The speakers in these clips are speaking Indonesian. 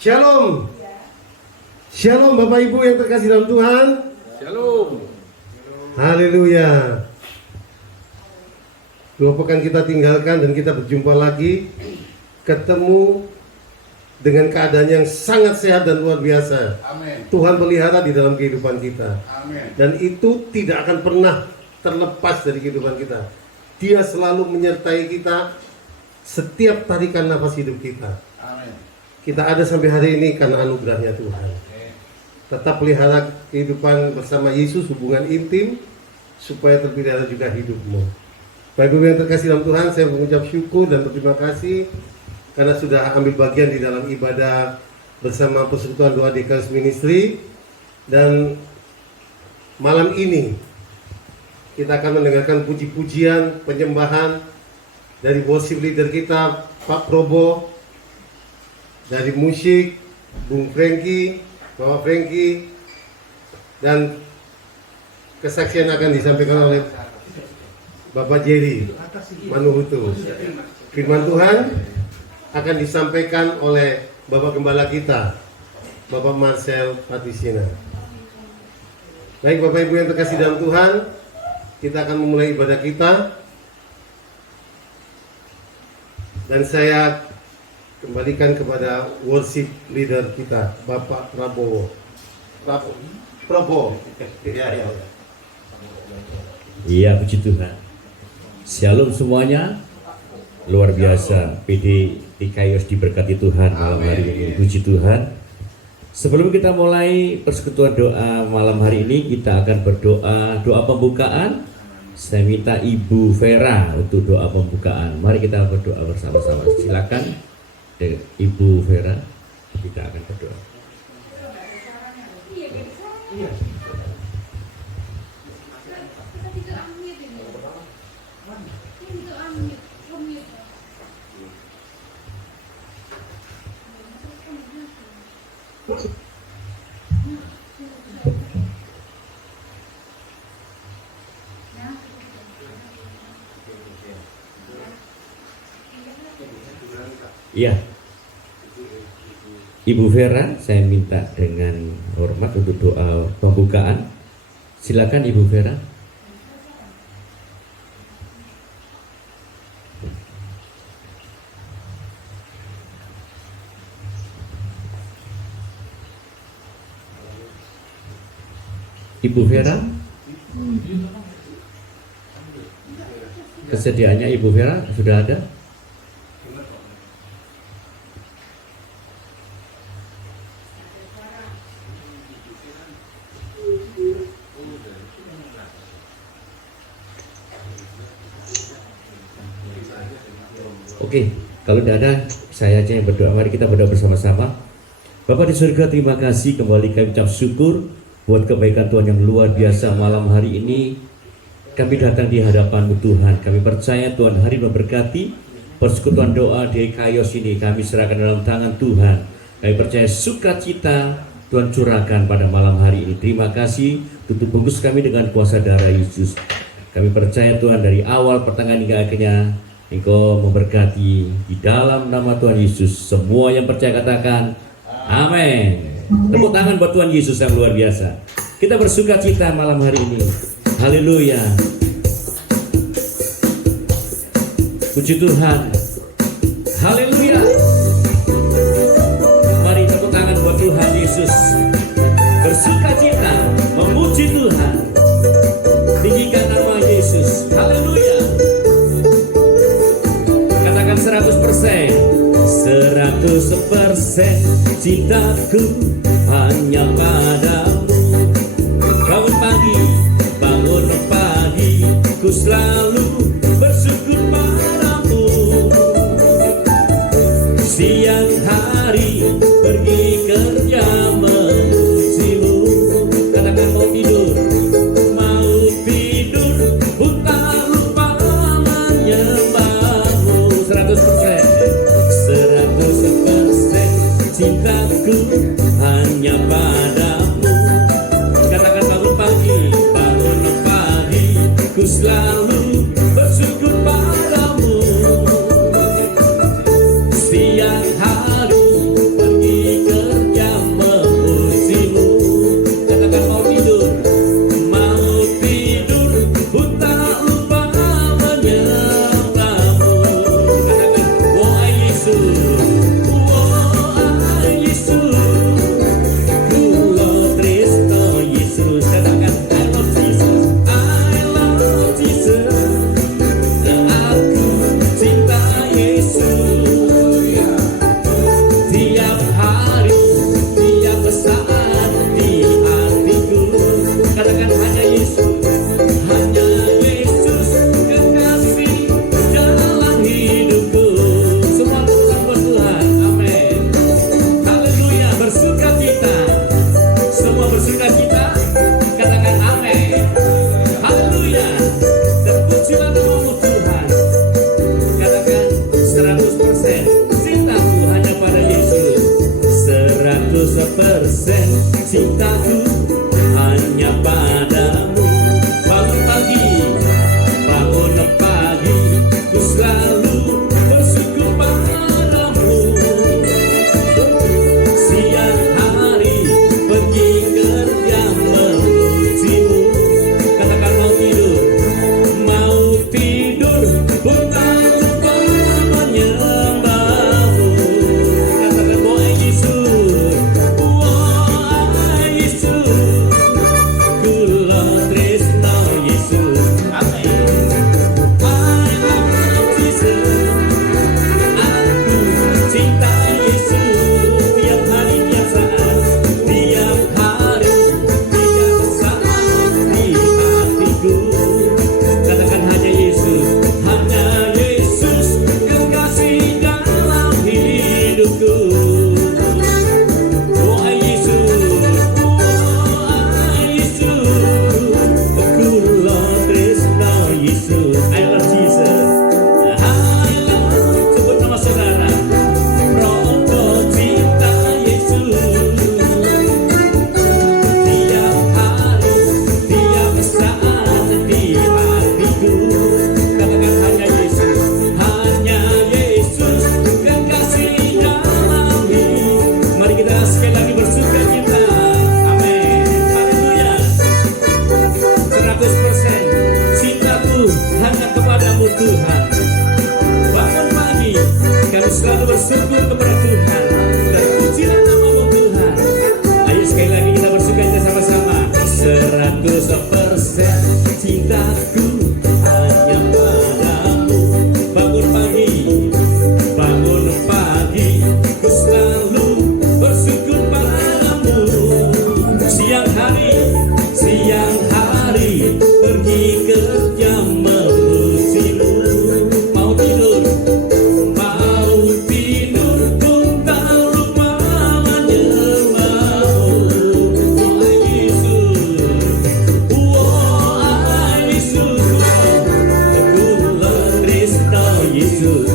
Shalom. Shalom Bapak Ibu yang terkasih dalam Tuhan. Shalom. Haleluya. 2 pekan kita tinggalkan dan kita berjumpa lagi, ketemu dengan keadaan yang sangat sehat dan luar biasa. Amin. Tuhan pelihara di dalam kehidupan kita. Amin. Dan itu tidak akan pernah terlepas dari kehidupan kita. Dia selalu menyertai kita setiap tarikan nafas hidup kita. Amin. Kita ada sampai hari ini karena anugerahnya Tuhan. Tetap pelihara kehidupan bersama Yesus, hubungan intim, supaya terpelihara juga hidupmu. Bapak Ibu yang terkasih dalam Tuhan, saya mengucap syukur dan berterima kasih karena sudah ambil bagian di dalam ibadah bersama Persekutuan Doa Dikers Ministry. Dan malam ini kita akan mendengarkan puji-pujian, penyembahan dari worship leader kita, Pak Probo. Dari musik, Bung Franky, Mama Franky, dan kesaksian akan disampaikan oleh Bapak Jerry Manuhutu. Firman Tuhan akan disampaikan oleh Bapak Gembala kita, Bapak Marcel Patisina. Baik Bapak Ibu yang terkasih dalam Tuhan, kita akan memulai ibadah kita. Dan saya kembalikan kepada worship leader kita, Bapak Prabowo. Prabowo. Iya, puji Tuhan. Shalom semuanya. Luar biasa, PD Dikayos diberkati Tuhan malam hari ini. Puji Tuhan. Sebelum kita mulai persekutuan doa malam hari ini, kita akan berdoa doa pembukaan. Saya minta Ibu Vera untuk doa pembukaan. Mari kita berdoa bersama-sama. Silakan. Ibu Vera, kita akan berdoa. Iya. Ibu Vera, saya minta dengan hormat untuk doa pembukaan. Silakan Ibu Vera. Ibu Vera, kesediaannya Ibu Vera sudah ada? Oke, kalau tidak ada, saya aja yang berdoa. Mari kita berdoa bersama-sama. Bapa di surga, terima kasih kembali kami ucap syukur buat kebaikan Tuhan yang luar biasa malam hari ini. Kami datang di hadapan-Mu Tuhan. Kami percaya Tuhan hari memberkati persekutuan doa di Kayos ini. Kami serahkan dalam tangan Tuhan. Kami percaya sukacita Tuhan curahkan pada malam hari ini. Terima kasih, tutup bungkus kami dengan kuasa darah Yesus. Kami percaya Tuhan dari awal pertengahan hingga akhirnya Engkau memberkati di dalam nama Tuhan Yesus. Semua yang percaya katakan amin. Tepuk tangan buat Tuhan Yesus yang luar biasa. Kita bersuka cita malam hari ini. Haleluya. Puji Tuhan. Haleluya. Mari tepuk tangan buat Tuhan Yesus. Bersuka cita memuji Tuhan. Tinggikan nama Yesus. Haleluya. 100% cintaku hanya padamu. Bangun pagi, ku selalu bersyukur padamu. Siang hari pergi kerja memujimu. Katakan mau tidur pun tak lupa menyembahmu. 100% cintaku hanya padamu. Katakan bangun pagi, ku selalu bersyukur padamu. cintaku hanya padamu. Bangun pagi, ku selalu bersyukur padamu. Siang hari pergi kerja memujimu. Katakan mau tidur pun tak lupa menyembahmu. Katakan doa Yesus, kula tresno Yesus. Amin. I love Jesus. Aku cinta Yesus. Tiap hari, tiap saat, tiap hari, tiap saat di hatiku. Katakan hanya Yesus, kekasih dalam hidupku. Oh Yesus, Yesus, I love Jesus. I love, sebut nama saudara. Robo cinta Yesus. Tiap hari, tiap saat di hatiku. Katakan hanya Yesus, kekasih dalam hidup. Mari kita sekali lagi bersuka cita. Amin. Haleluya. 100% cintaku hanya kepadamu Tuhan. Bangun pagi, kami selalu bersyukur kepada Tuhan dan pujilah nama-Mu Tuhan. Ayo sekali lagi kita bersuka cita sama-sama. 100% cintaku hanya padamu. Bangun pagi, ku selalu bersyukur padamu. Siang hari pergi kerja memujimu. Mau tidur pun tak lupa menyembahmu. Oh Yesus, kula tresno Yesus.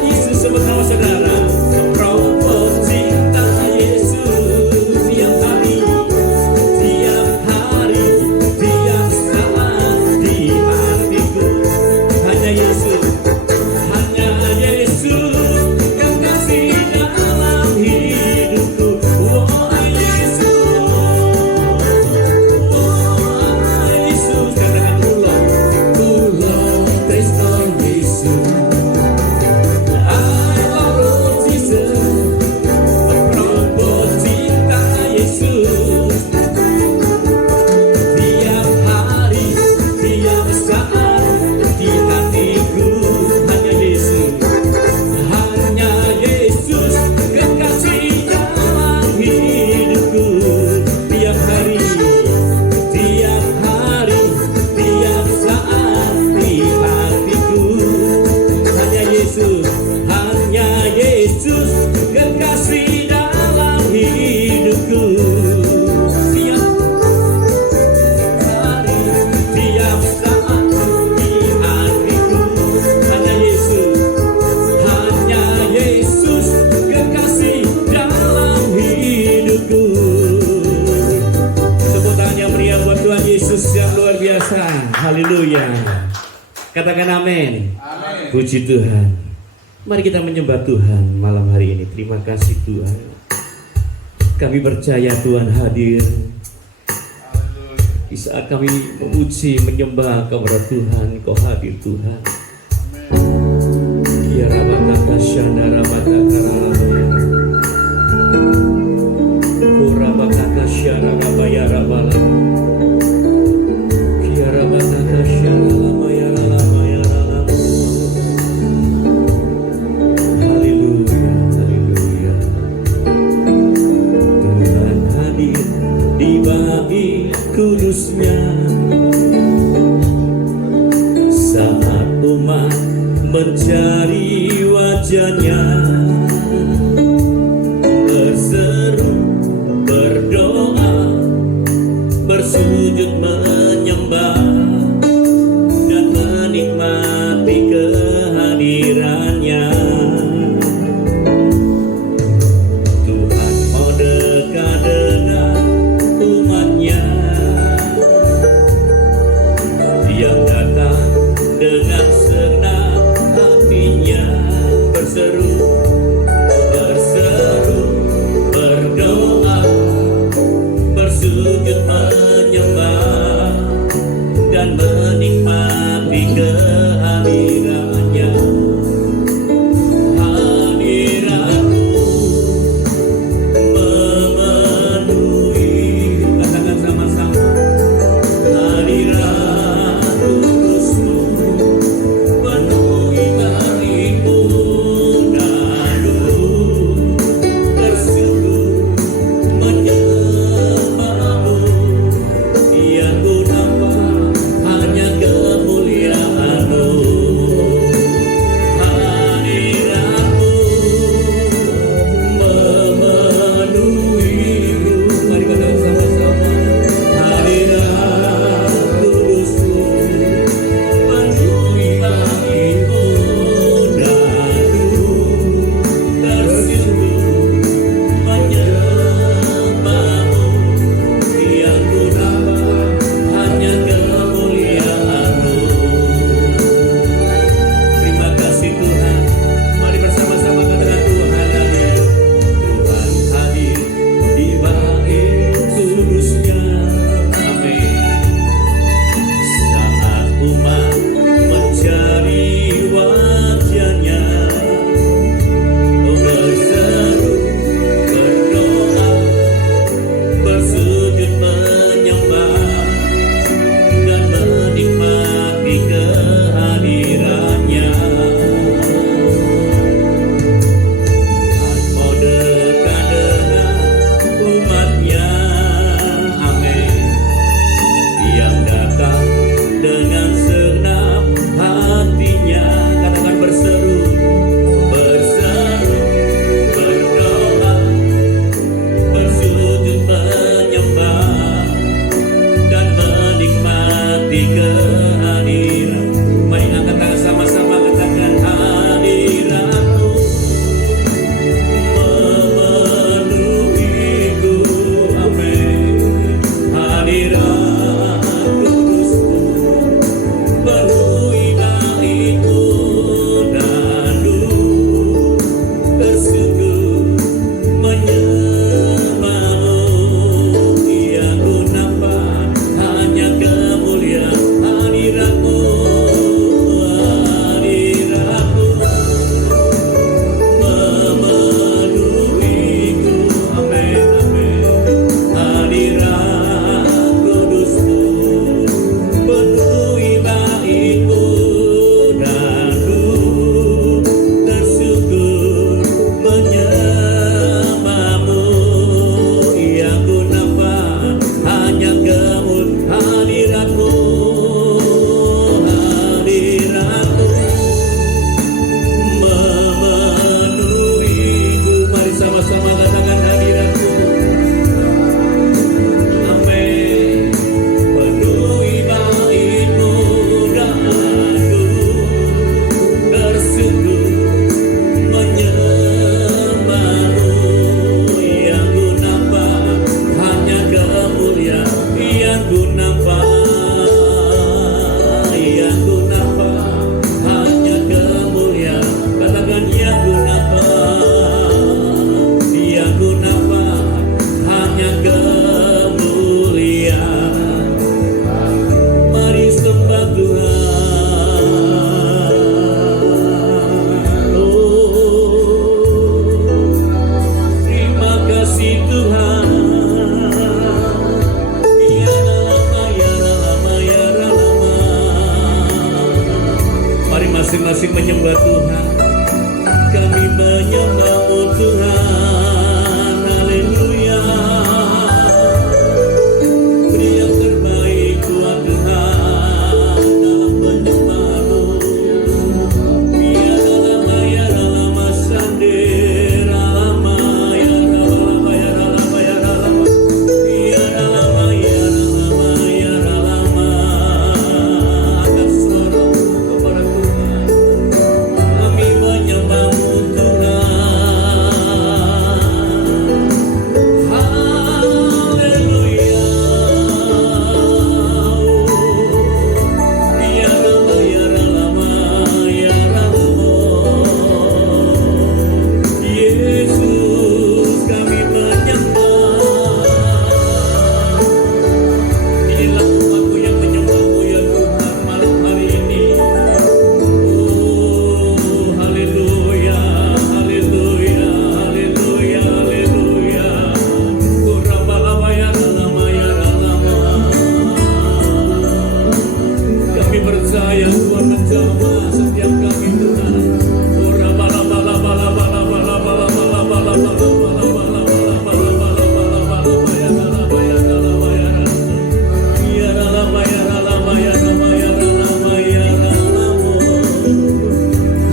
Yesus, sebut nama saudara. Robo cinta Yesus. Tiap hari, tiap saat di hatiku. Hanya Yesus, kekasih dalam hidupku. Oh Yesus, katakan kula tresno Yesus. I love Jesus. Robo cinta Yesus. Tiap hari, tiap saat di hatiku. Hanya Yesus, kekasih dalam hidupku. Tiap hari, tiap saat di hatiku. Hanya Yesus, kekasih dalam hidupku. Tiap hari, tiap saat di hatiku. Hanya Yesus, kekasih dalam hidupku. Tepuk tangan yang meriah buat Tuhan Yesus yang luar biasa. Haleluya. Katakan amin. Puji Tuhan. Mari kita menyembah Tuhan malam hari ini. Terima kasih Tuhan. Kami percaya Tuhan hadir. Di saat kami memuji, menyembah kepada Tuhan, Kau hadir Tuhan. Ya Rabaka Kasyana Rabaka Karabaya. Kurabaka Kasyana Rabaya Rabala. Ya Rabaka Kasyana Rabaya Rabaya Rabala. Haleluya, haleluya. Tuhan hadir di bait kudusnya. Saat umat mencari wajahnya, berseru, berdoa, bersujud menyembah, dan menikmati kehadirannya. Tuhan, kami menyembah-Mu Tuhan, haleluya. Beri yang terbaik buat Tuhan dalam menyembah-Mu. Biar lama ya lama sandir, lama ya lama ya lama ya lama. Biar lama ya lama ya lama. Angkat suara kepada Tuhan. Kami menyembah-Mu Tuhan. Haleluya. Ya lama ya lama ya lama. Yesus kami menyembah. Inilah umat-Mu yang menyembah-Mu ya Tuhan malam hari ini. Oh, haleluya, haleluya, haleluya, haleluya. Kurabalaba ya lama ya lama. Kami percaya Tuhan menjamah setiap kami Tuhan.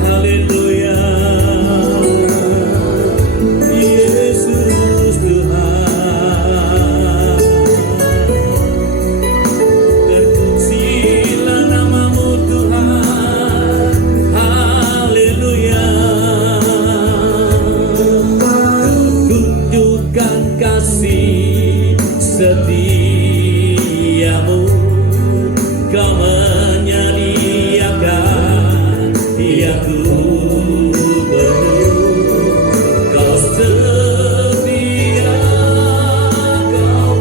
Haleluya, Yesus Tuhan. Terpujilah nama-Mu Tuhan, haleluya. Kau tunjukkan kasih setiamu, Kau menyediakan yang ku perlu. Kau setia, Kau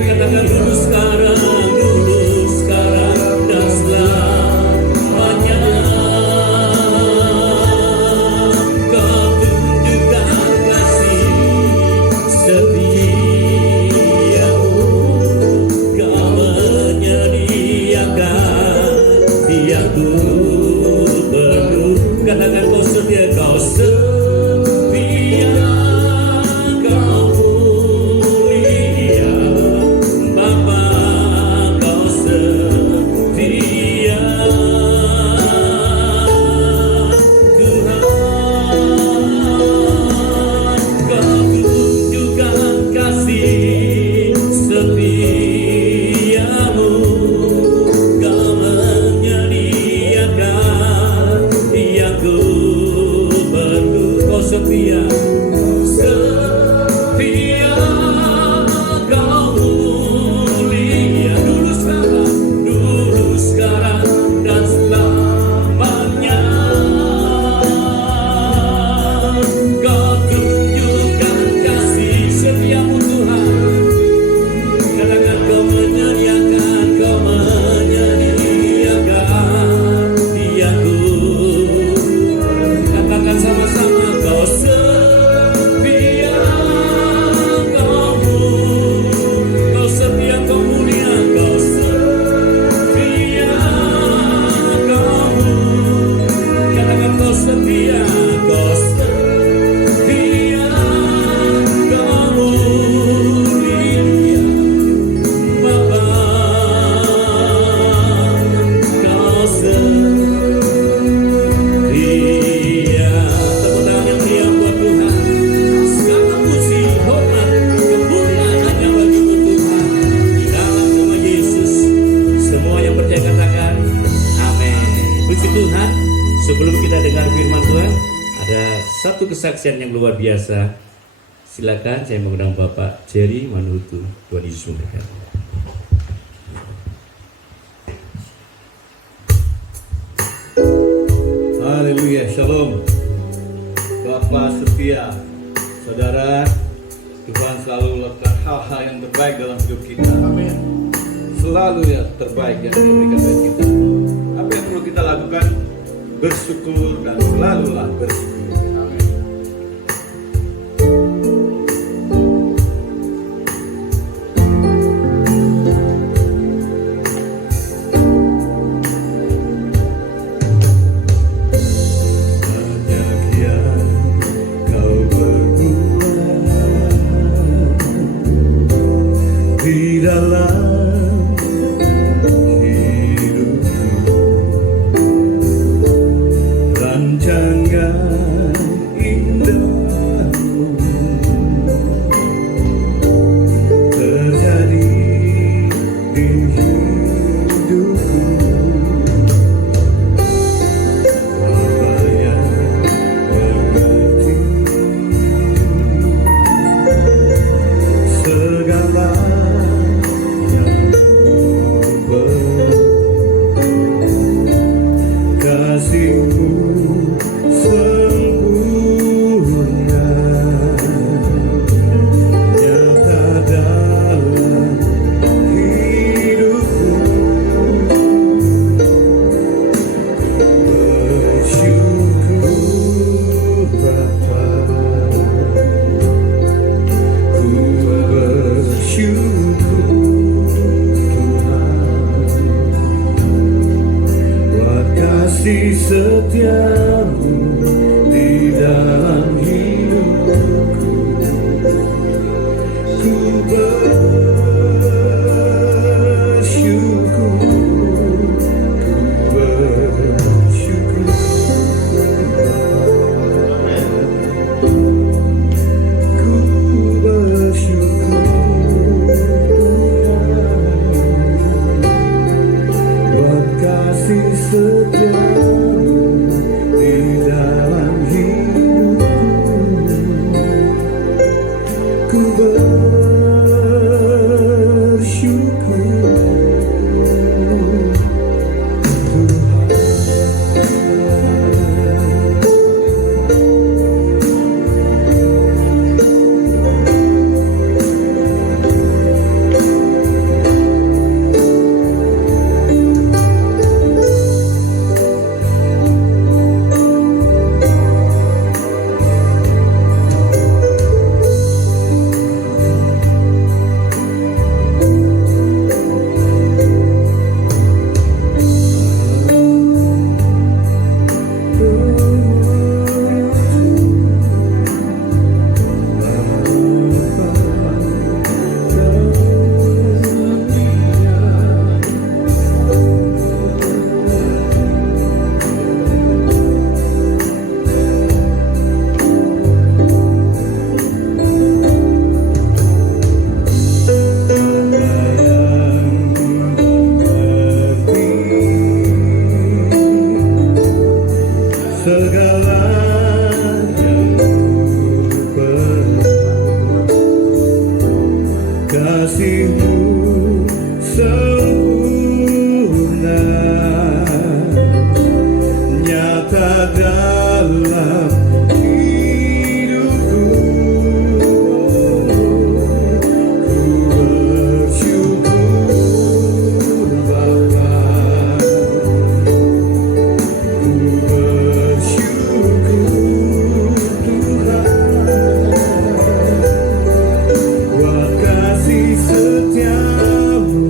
katakan dulu sekarang dan selamanya. Kau tunjukkan kasih setiamu, Kau menyediakan yang ku perlu. Katakan kau setia, Kau setia, Kau mulia, Bapa, Kau setia, Tuhan. Kau tunjukkan kasih setiamu, Kau menyediakan yang ku perlu. Kau setia, setia, Kau mulia, dulu sekarang dan selamanya. Kau tunjukkan kasih setiamu Tuhan. Katakan Kau menyediakan yang ku. Katakan sama-sama, Kau setia, Kau setia, Kau mulia, Kau setia, katakan Kau setia, Kau setia, Kau mulia, Bapa, Kau setia. Tepuk tangan yang meriah buat Tuhan. Segala puji, hormat, kemuliaan hanya bagi-Mu Tuhan. Di dalam nama Yesus, semua yang percaya katakan amin. Puji Tuhan. Sebelum kita dengar firman Tuhan, ada satu kesaksian yang luar biasa. Silakan saya mengundang Bapak Jerry Manutu. Tuhan Yesus memberkati. Haleluya, shalom. Bapa setia, saudara, Tuhan selalu melakukan hal-hal yang terbaik dalam hidup kita. Amin. Selalu yang terbaik yang diberikan kepada kita. Apa yang perlu kita lakukan? Bersyukur dan selalulah bersyukur. Amin. sempurna, nyata dalam hidupku. Bersyukur Bapa, ku bersyukur buat kasih setiamu di dalam hidupku. Ku bersyukur, ku bersyukur, ku bersyukur buat kasih setiamu di dalam hidupku. Ku bersyukur segala yang kasih-Mu sempurna, nyata dalam hidupku. Ku bersyukur Bapa, ku bersyukur Tuhan buat kasih setiamu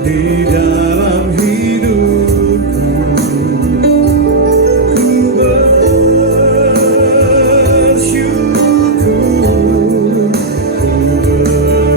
di dalam hidupku. Ku bersyukur, ku bersyukur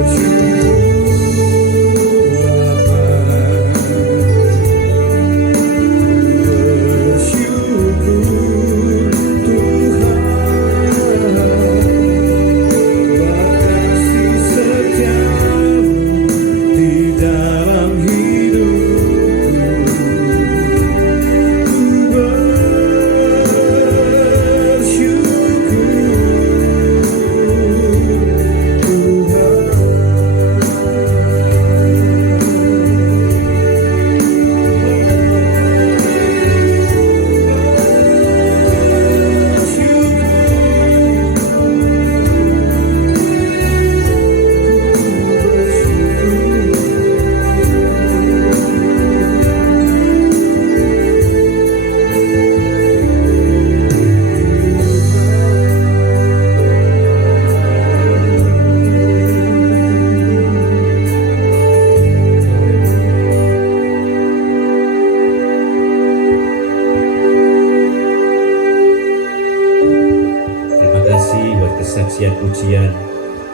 kesaksian pujian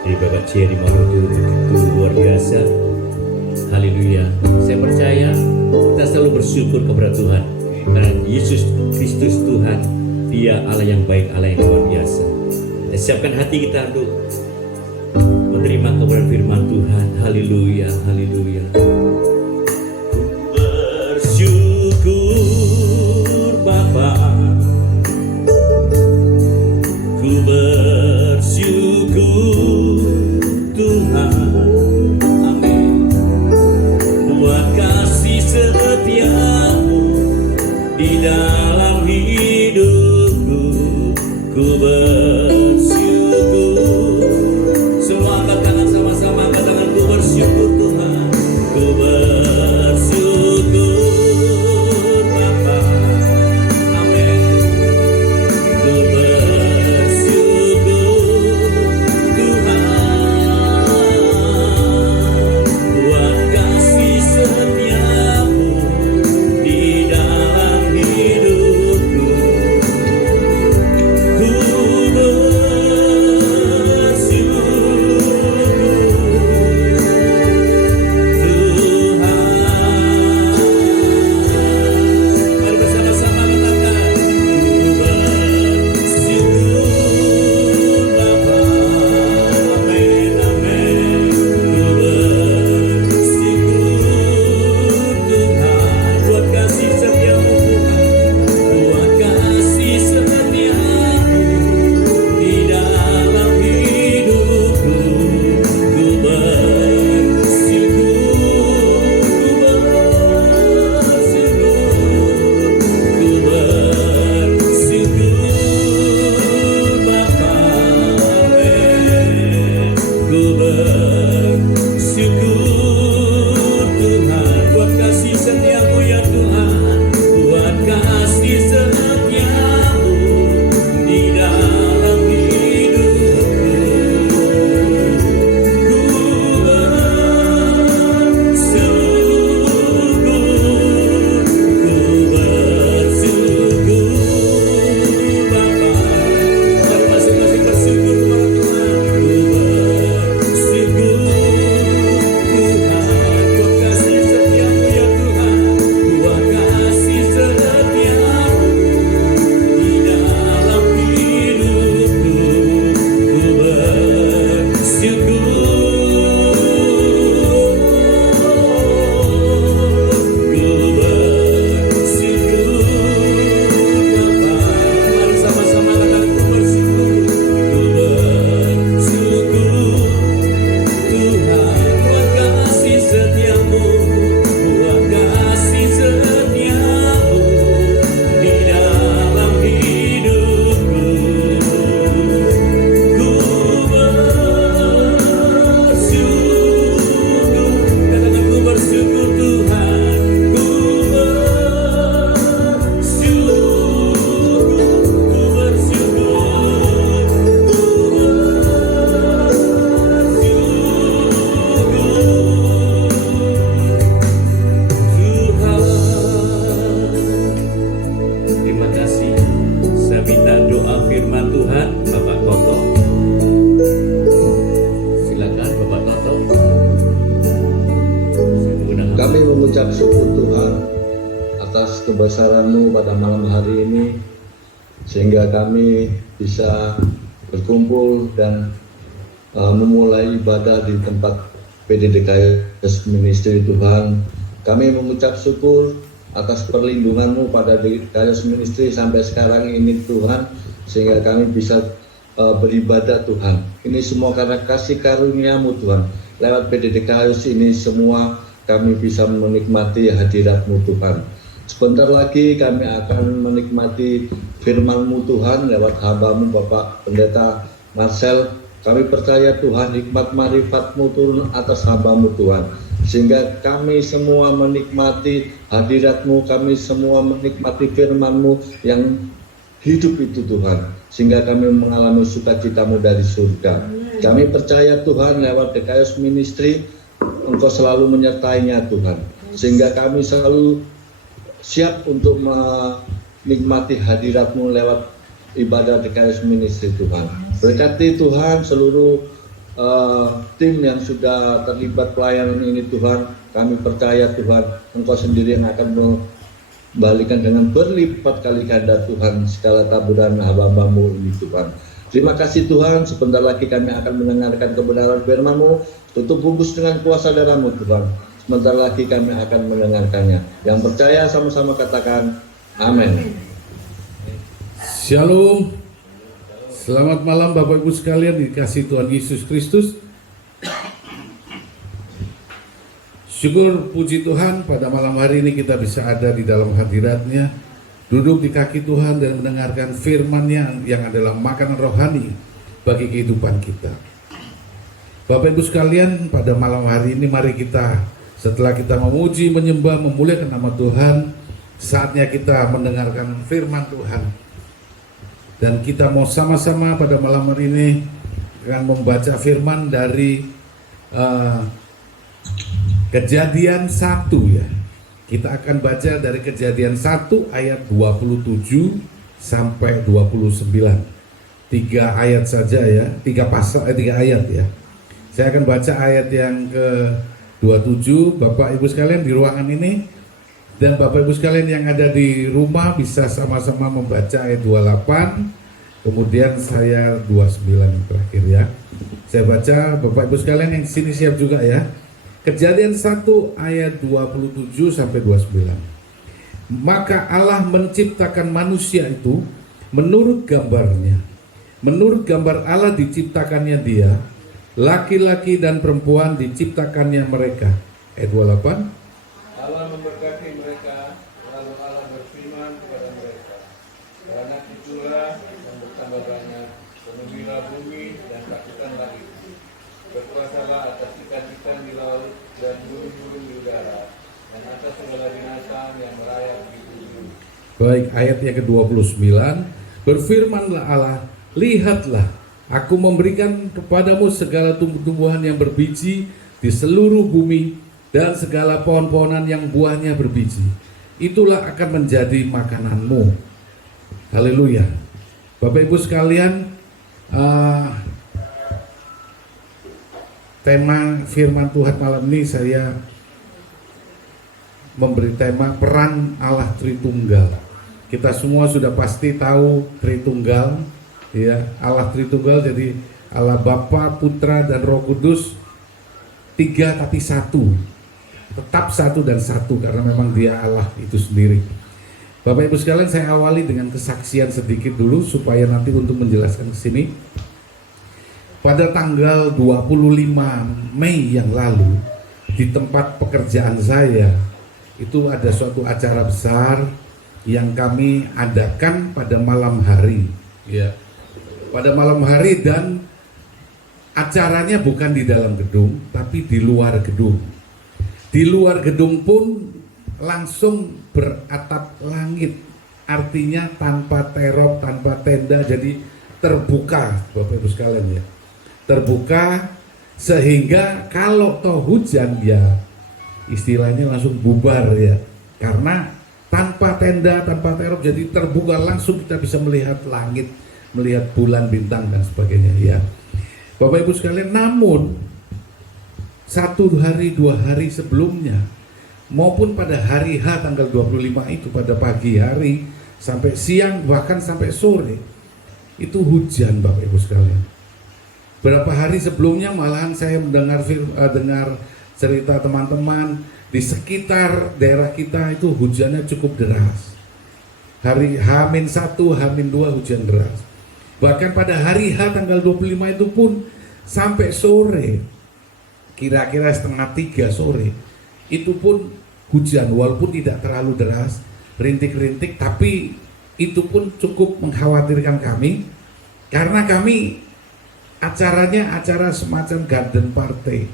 dari Bapak Jerry Maludu begitu luar biasa. Haleluya. Saya percaya kita selalu bersyukur kepada Tuhan karena Yesus Kristus Tuhan, Dia Allah yang baik, Allah yang luar biasa. Kita siapkan hati kita untuk menerima kebenaran firman Tuhan. Haleluya, haleluya. Bersyukur Bapa, ku bersyukur Tuhan, amin, buat kasih setiamu di dalam hidup. firman Tuhan, Bapak Toto. Silakan Bapak Toto. Kami mengucap syukur Tuhan atas kebesaran-Mu pada malam hari ini, sehingga kami bisa berkumpul dan memulai ibadah di tempat PDDKS Ministry Tuhan. Kami mengucap syukur atas perlindungan-Mu pada DKS Ministry sampai sekarang ini Tuhan, sehingga kami bisa beribadah Tuhan. Ini semua karena kasih karunia-Mu Tuhan. Lewat PDDKS ini semua kami bisa menikmati hadirat-Mu Tuhan. Sebentar lagi kami akan menikmati firman-Mu Tuhan lewat hamba-Mu Bapak Pendeta Marcel. Kami percaya Tuhan, hikmat marifat-Mu turun atas hamba-Mu Tuhan, sehingga kami semua menikmati hadirat-Mu, kami semua menikmati firman-Mu yang hidup itu Tuhan, sehingga kami mengalami sukacita-Mu dari surga. Kami percaya Tuhan, lewat DKS Ministry Engkau selalu menyertainya Tuhan, sehingga kami selalu siap untuk menikmati hadirat-Mu lewat ibadah DKS Ministry Tuhan. Berkati Tuhan seluruh tim yang sudah terlibat pelayanan ini Tuhan. Kami percaya Tuhan, Engkau sendiri yang akan membalikan dengan berlipat kali ganda Tuhan segala taburan hamba-Mu ini Tuhan. Terima kasih Tuhan, sebentar lagi kami akan mendengarkan kebenaran firman-Mu. Tutup bungkus dengan kuasa darah-Mu Tuhan. Sebentar lagi kami akan mendengarkannya. Yang percaya sama-sama katakan amin. Shalom. Selamat malam Bapak Ibu sekalian dikasihi Tuhan Yesus Kristus. Syukur puji Tuhan pada malam hari ini kita bisa ada di dalam hadirat-Nya, duduk di kaki Tuhan dan mendengarkan firman-Nya yang adalah makanan rohani bagi kehidupan kita. Bapak Ibu sekalian, pada malam hari ini mari kita, setelah kita memuji, menyembah, memuliakan nama Tuhan, saatnya kita mendengarkan firman Tuhan. Dan kita mau sama-sama pada malam hari ini akan membaca firman dari Kejadian 1 ya. Kita akan baca dari Kejadian 1 ayat 27 sampai 29. 3 ayat saja ya, 3 ayat ya. Saya akan baca ayat yang ke-27. Bapak Ibu sekalian di ruangan ini dan Bapak Ibu sekalian yang ada di rumah bisa sama-sama membaca ayat 28, kemudian saya 29 terakhir ya. Saya baca, Bapak Ibu sekalian yang di sini siap juga ya. Kejadian 1 ayat 27 sampai 29. Maka Allah menciptakan manusia itu menurut gambarnya. Menurut gambar Allah diciptakannya dia, laki-laki dan perempuan diciptakannya mereka. Ayat 28. Allah memberkati mereka, lalu Allah berfirman kepada mereka, karena itulah yang bertambah banyak, penuhilah bumi dan lakukanlah itu. Berkuasalah atas ikan-ikan di laut dan burung-burung di udara, dan atas segala binatang yang merayap di bumi. Baik, ayat yang ke-29. Berfirmanlah Allah, lihatlah, aku memberikan kepadamu segala tumbuh-tumbuhan yang berbiji di seluruh bumi, dan segala pohon-pohonan yang buahnya berbiji. Itulah akan menjadi makananmu. Haleluya. Bapak Ibu sekalian, tema firman Tuhan malam ini saya memberi tema peran Allah Tritunggal. Kita semua sudah pasti tahu Tritunggal, ya, Allah Tritunggal, jadi Allah Bapa, Putra dan Roh Kudus, 3 tapi 1. Tetap 1 dan 1 karena memang dia Allah itu sendiri. Bapak Ibu sekalian, saya awali dengan kesaksian sedikit dulu supaya nanti untuk menjelaskan ke sini. Pada tanggal 25 Mei yang lalu di tempat pekerjaan saya itu ada suatu acara besar yang kami adakan pada malam hari ya. Pada malam hari, dan acaranya bukan di dalam gedung tapi di luar gedung. Di luar gedung pun langsung beratap langit, artinya tanpa terop, tanpa tenda, jadi terbuka Bapak Ibu sekalian ya. Terbuka sehingga kalau toh hujan ya istilahnya langsung bubar ya. Karena tanpa tenda, tanpa terop, jadi terbuka langsung kita bisa melihat langit melihat bulan, bintang dan sebagainya ya. Bapak Ibu sekalian, namun 1 hari 2 hari sebelumnya maupun pada hari H tanggal 25 itu, pada pagi hari sampai siang bahkan sampai sore itu hujan Bapak Ibu sekalian. Berapa hari sebelumnya malahan saya mendengar dengar cerita teman-teman di sekitar daerah kita itu hujannya cukup deras. Hari H-1, H-2 hujan deras. Bahkan pada hari H tanggal 25 itu pun sampai sore, kira-kira 2:30 sore, itu pun hujan walaupun tidak terlalu deras, rintik-rintik, tapi itu pun cukup mengkhawatirkan kami karena kami acaranya acara semacam garden party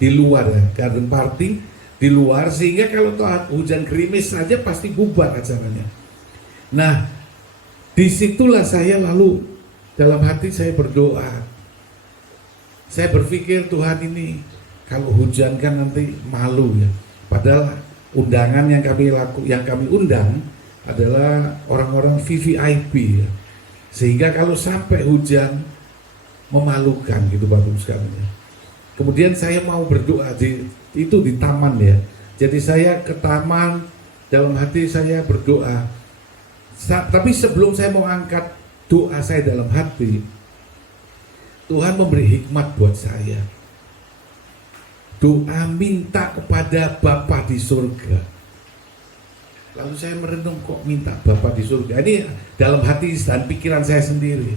di luar ya, garden party di luar, sehingga kalau hujan gerimis saja pasti bubar acaranya. Nah, disitulah saya lalu dalam hati saya berdoa. Saya berpikir, Tuhan, ini kalau hujan kan nanti malu ya. Padahal undangan yang kami undang adalah orang-orang VVIP ya. Sehingga kalau sampai hujan memalukan gitu Bapak Ibu sekalian. Kemudian saya mau berdoa di taman ya. Jadi saya ke taman, dalam hati saya berdoa. Tapi sebelum saya mau angkat doa saya dalam hati, Tuhan memberi hikmat buat saya. Doa minta kepada Bapa di surga. Lalu saya merenung, kok minta Bapa di surga? Ini dalam hati dan pikiran saya sendiri.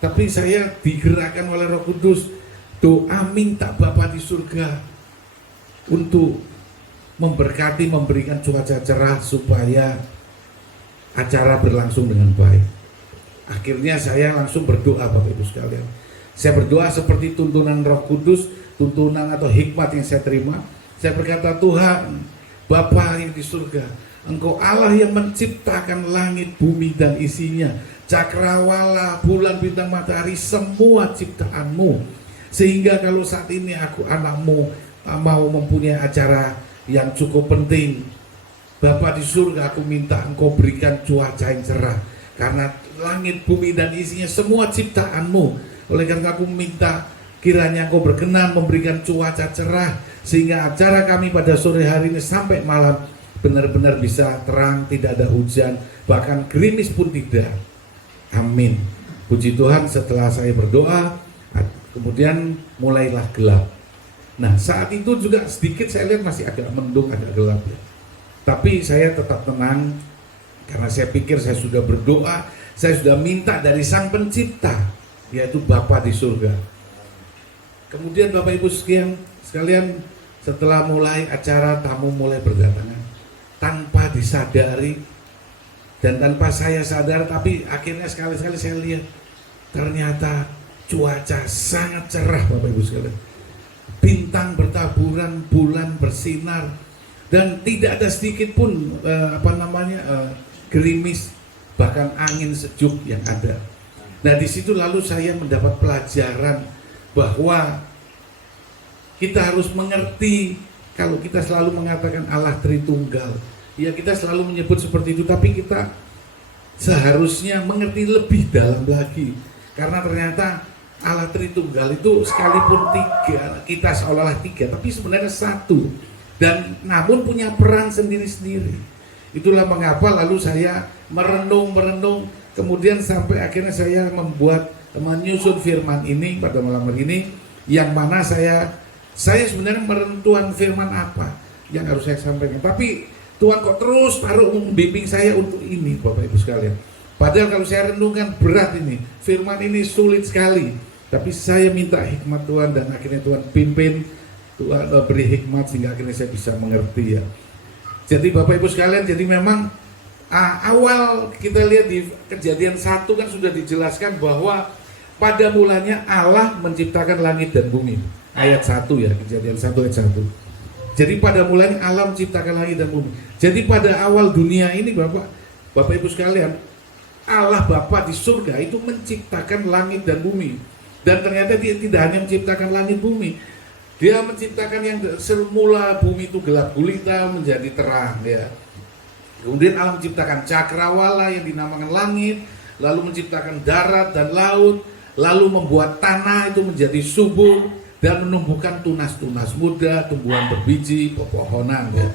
Tapi saya digerakkan oleh Roh Kudus, doa minta Bapa di surga untuk memberkati, memberikan cuaca cerah supaya acara berlangsung dengan baik. Akhirnya saya langsung berdoa Bapak Ibu sekalian. Saya berdoa seperti tuntunan Roh Kudus, tuntunan atau hikmat yang saya terima. Saya berkata, Tuhan, Bapa yang di surga, Engkau Allah yang menciptakan langit, bumi dan isinya, cakrawala, bulan, bintang, matahari, semua ciptaanmu. Sehingga kalau saat ini aku anakmu mau mempunyai acara yang cukup penting, Bapa di surga, aku minta Engkau berikan cuaca yang cerah. Karena langit, bumi dan isinya semua ciptaanmu. Oleh karena aku minta kiranya Engkau berkenan memberikan cuaca cerah, sehingga acara kami pada sore hari ini sampai malam benar-benar bisa terang, tidak ada hujan, bahkan gerimis pun tidak. Amin. Puji Tuhan, setelah saya berdoa, kemudian mulailah gelap. Nah, saat itu juga sedikit saya lihat masih agak mendung, agak gelap ya. Tapi saya tetap tenang karena saya pikir saya sudah berdoa, saya sudah minta dari Sang Pencipta, yaitu Bapa di surga. Kemudian Bapak Ibu sekalian, setelah mulai acara, tamu mulai berdatangan tanpa disadari dan tanpa saya sadar, tapi akhirnya sekali-sekali saya lihat ternyata cuaca sangat cerah Bapak Ibu sekalian. Bintang bertaburan, bulan bersinar, dan tidak ada sedikit pun gerimis, bahkan angin sejuk yang ada. Nah, di situ lalu saya mendapat pelajaran bahwa kita harus mengerti, kalau kita selalu mengatakan Allah Tritunggal, ya kita selalu menyebut seperti itu, tapi kita seharusnya mengerti lebih dalam lagi. Karena ternyata Allah Tritunggal itu sekalipun tiga, kita seolah-olah tiga, tapi sebenarnya satu, dan namun punya peran sendiri-sendiri. Itulah mengapa lalu saya merenung, kemudian sampai akhirnya saya menyusun firman ini pada malam hari ini, yang mana saya sebenarnya merentuan firman apa yang harus saya sampaikan, tapi Tuhan kok terus taruh membimbing saya untuk ini Bapak Ibu sekalian. Padahal kalau saya renungkan berat ini, firman ini sulit sekali, tapi saya minta hikmat Tuhan dan akhirnya Tuhan pimpin, Tuhan beri hikmat sehingga akhirnya saya bisa mengerti ya. Jadi Bapak Ibu sekalian, jadi memang awal kita lihat di Kejadian 1 kan sudah dijelaskan bahwa pada mulanya Allah menciptakan langit dan bumi. Ayat 1 ya, Kejadian 1 ayat 1. Jadi pada mulanya Allah menciptakan langit dan bumi. Jadi pada awal dunia ini Bapak Ibu sekalian, Allah Bapa di surga itu menciptakan langit dan bumi. Dan ternyata Dia tidak hanya menciptakan langit bumi, Dia menciptakan yang semula bumi itu gelap gulita menjadi terang ya. Kemudian Allah menciptakan cakrawala yang dinamakan langit, lalu menciptakan darat dan laut, lalu membuat tanah itu menjadi subur dan menumbuhkan tunas-tunas muda, tumbuhan berbiji, pepohonan ya.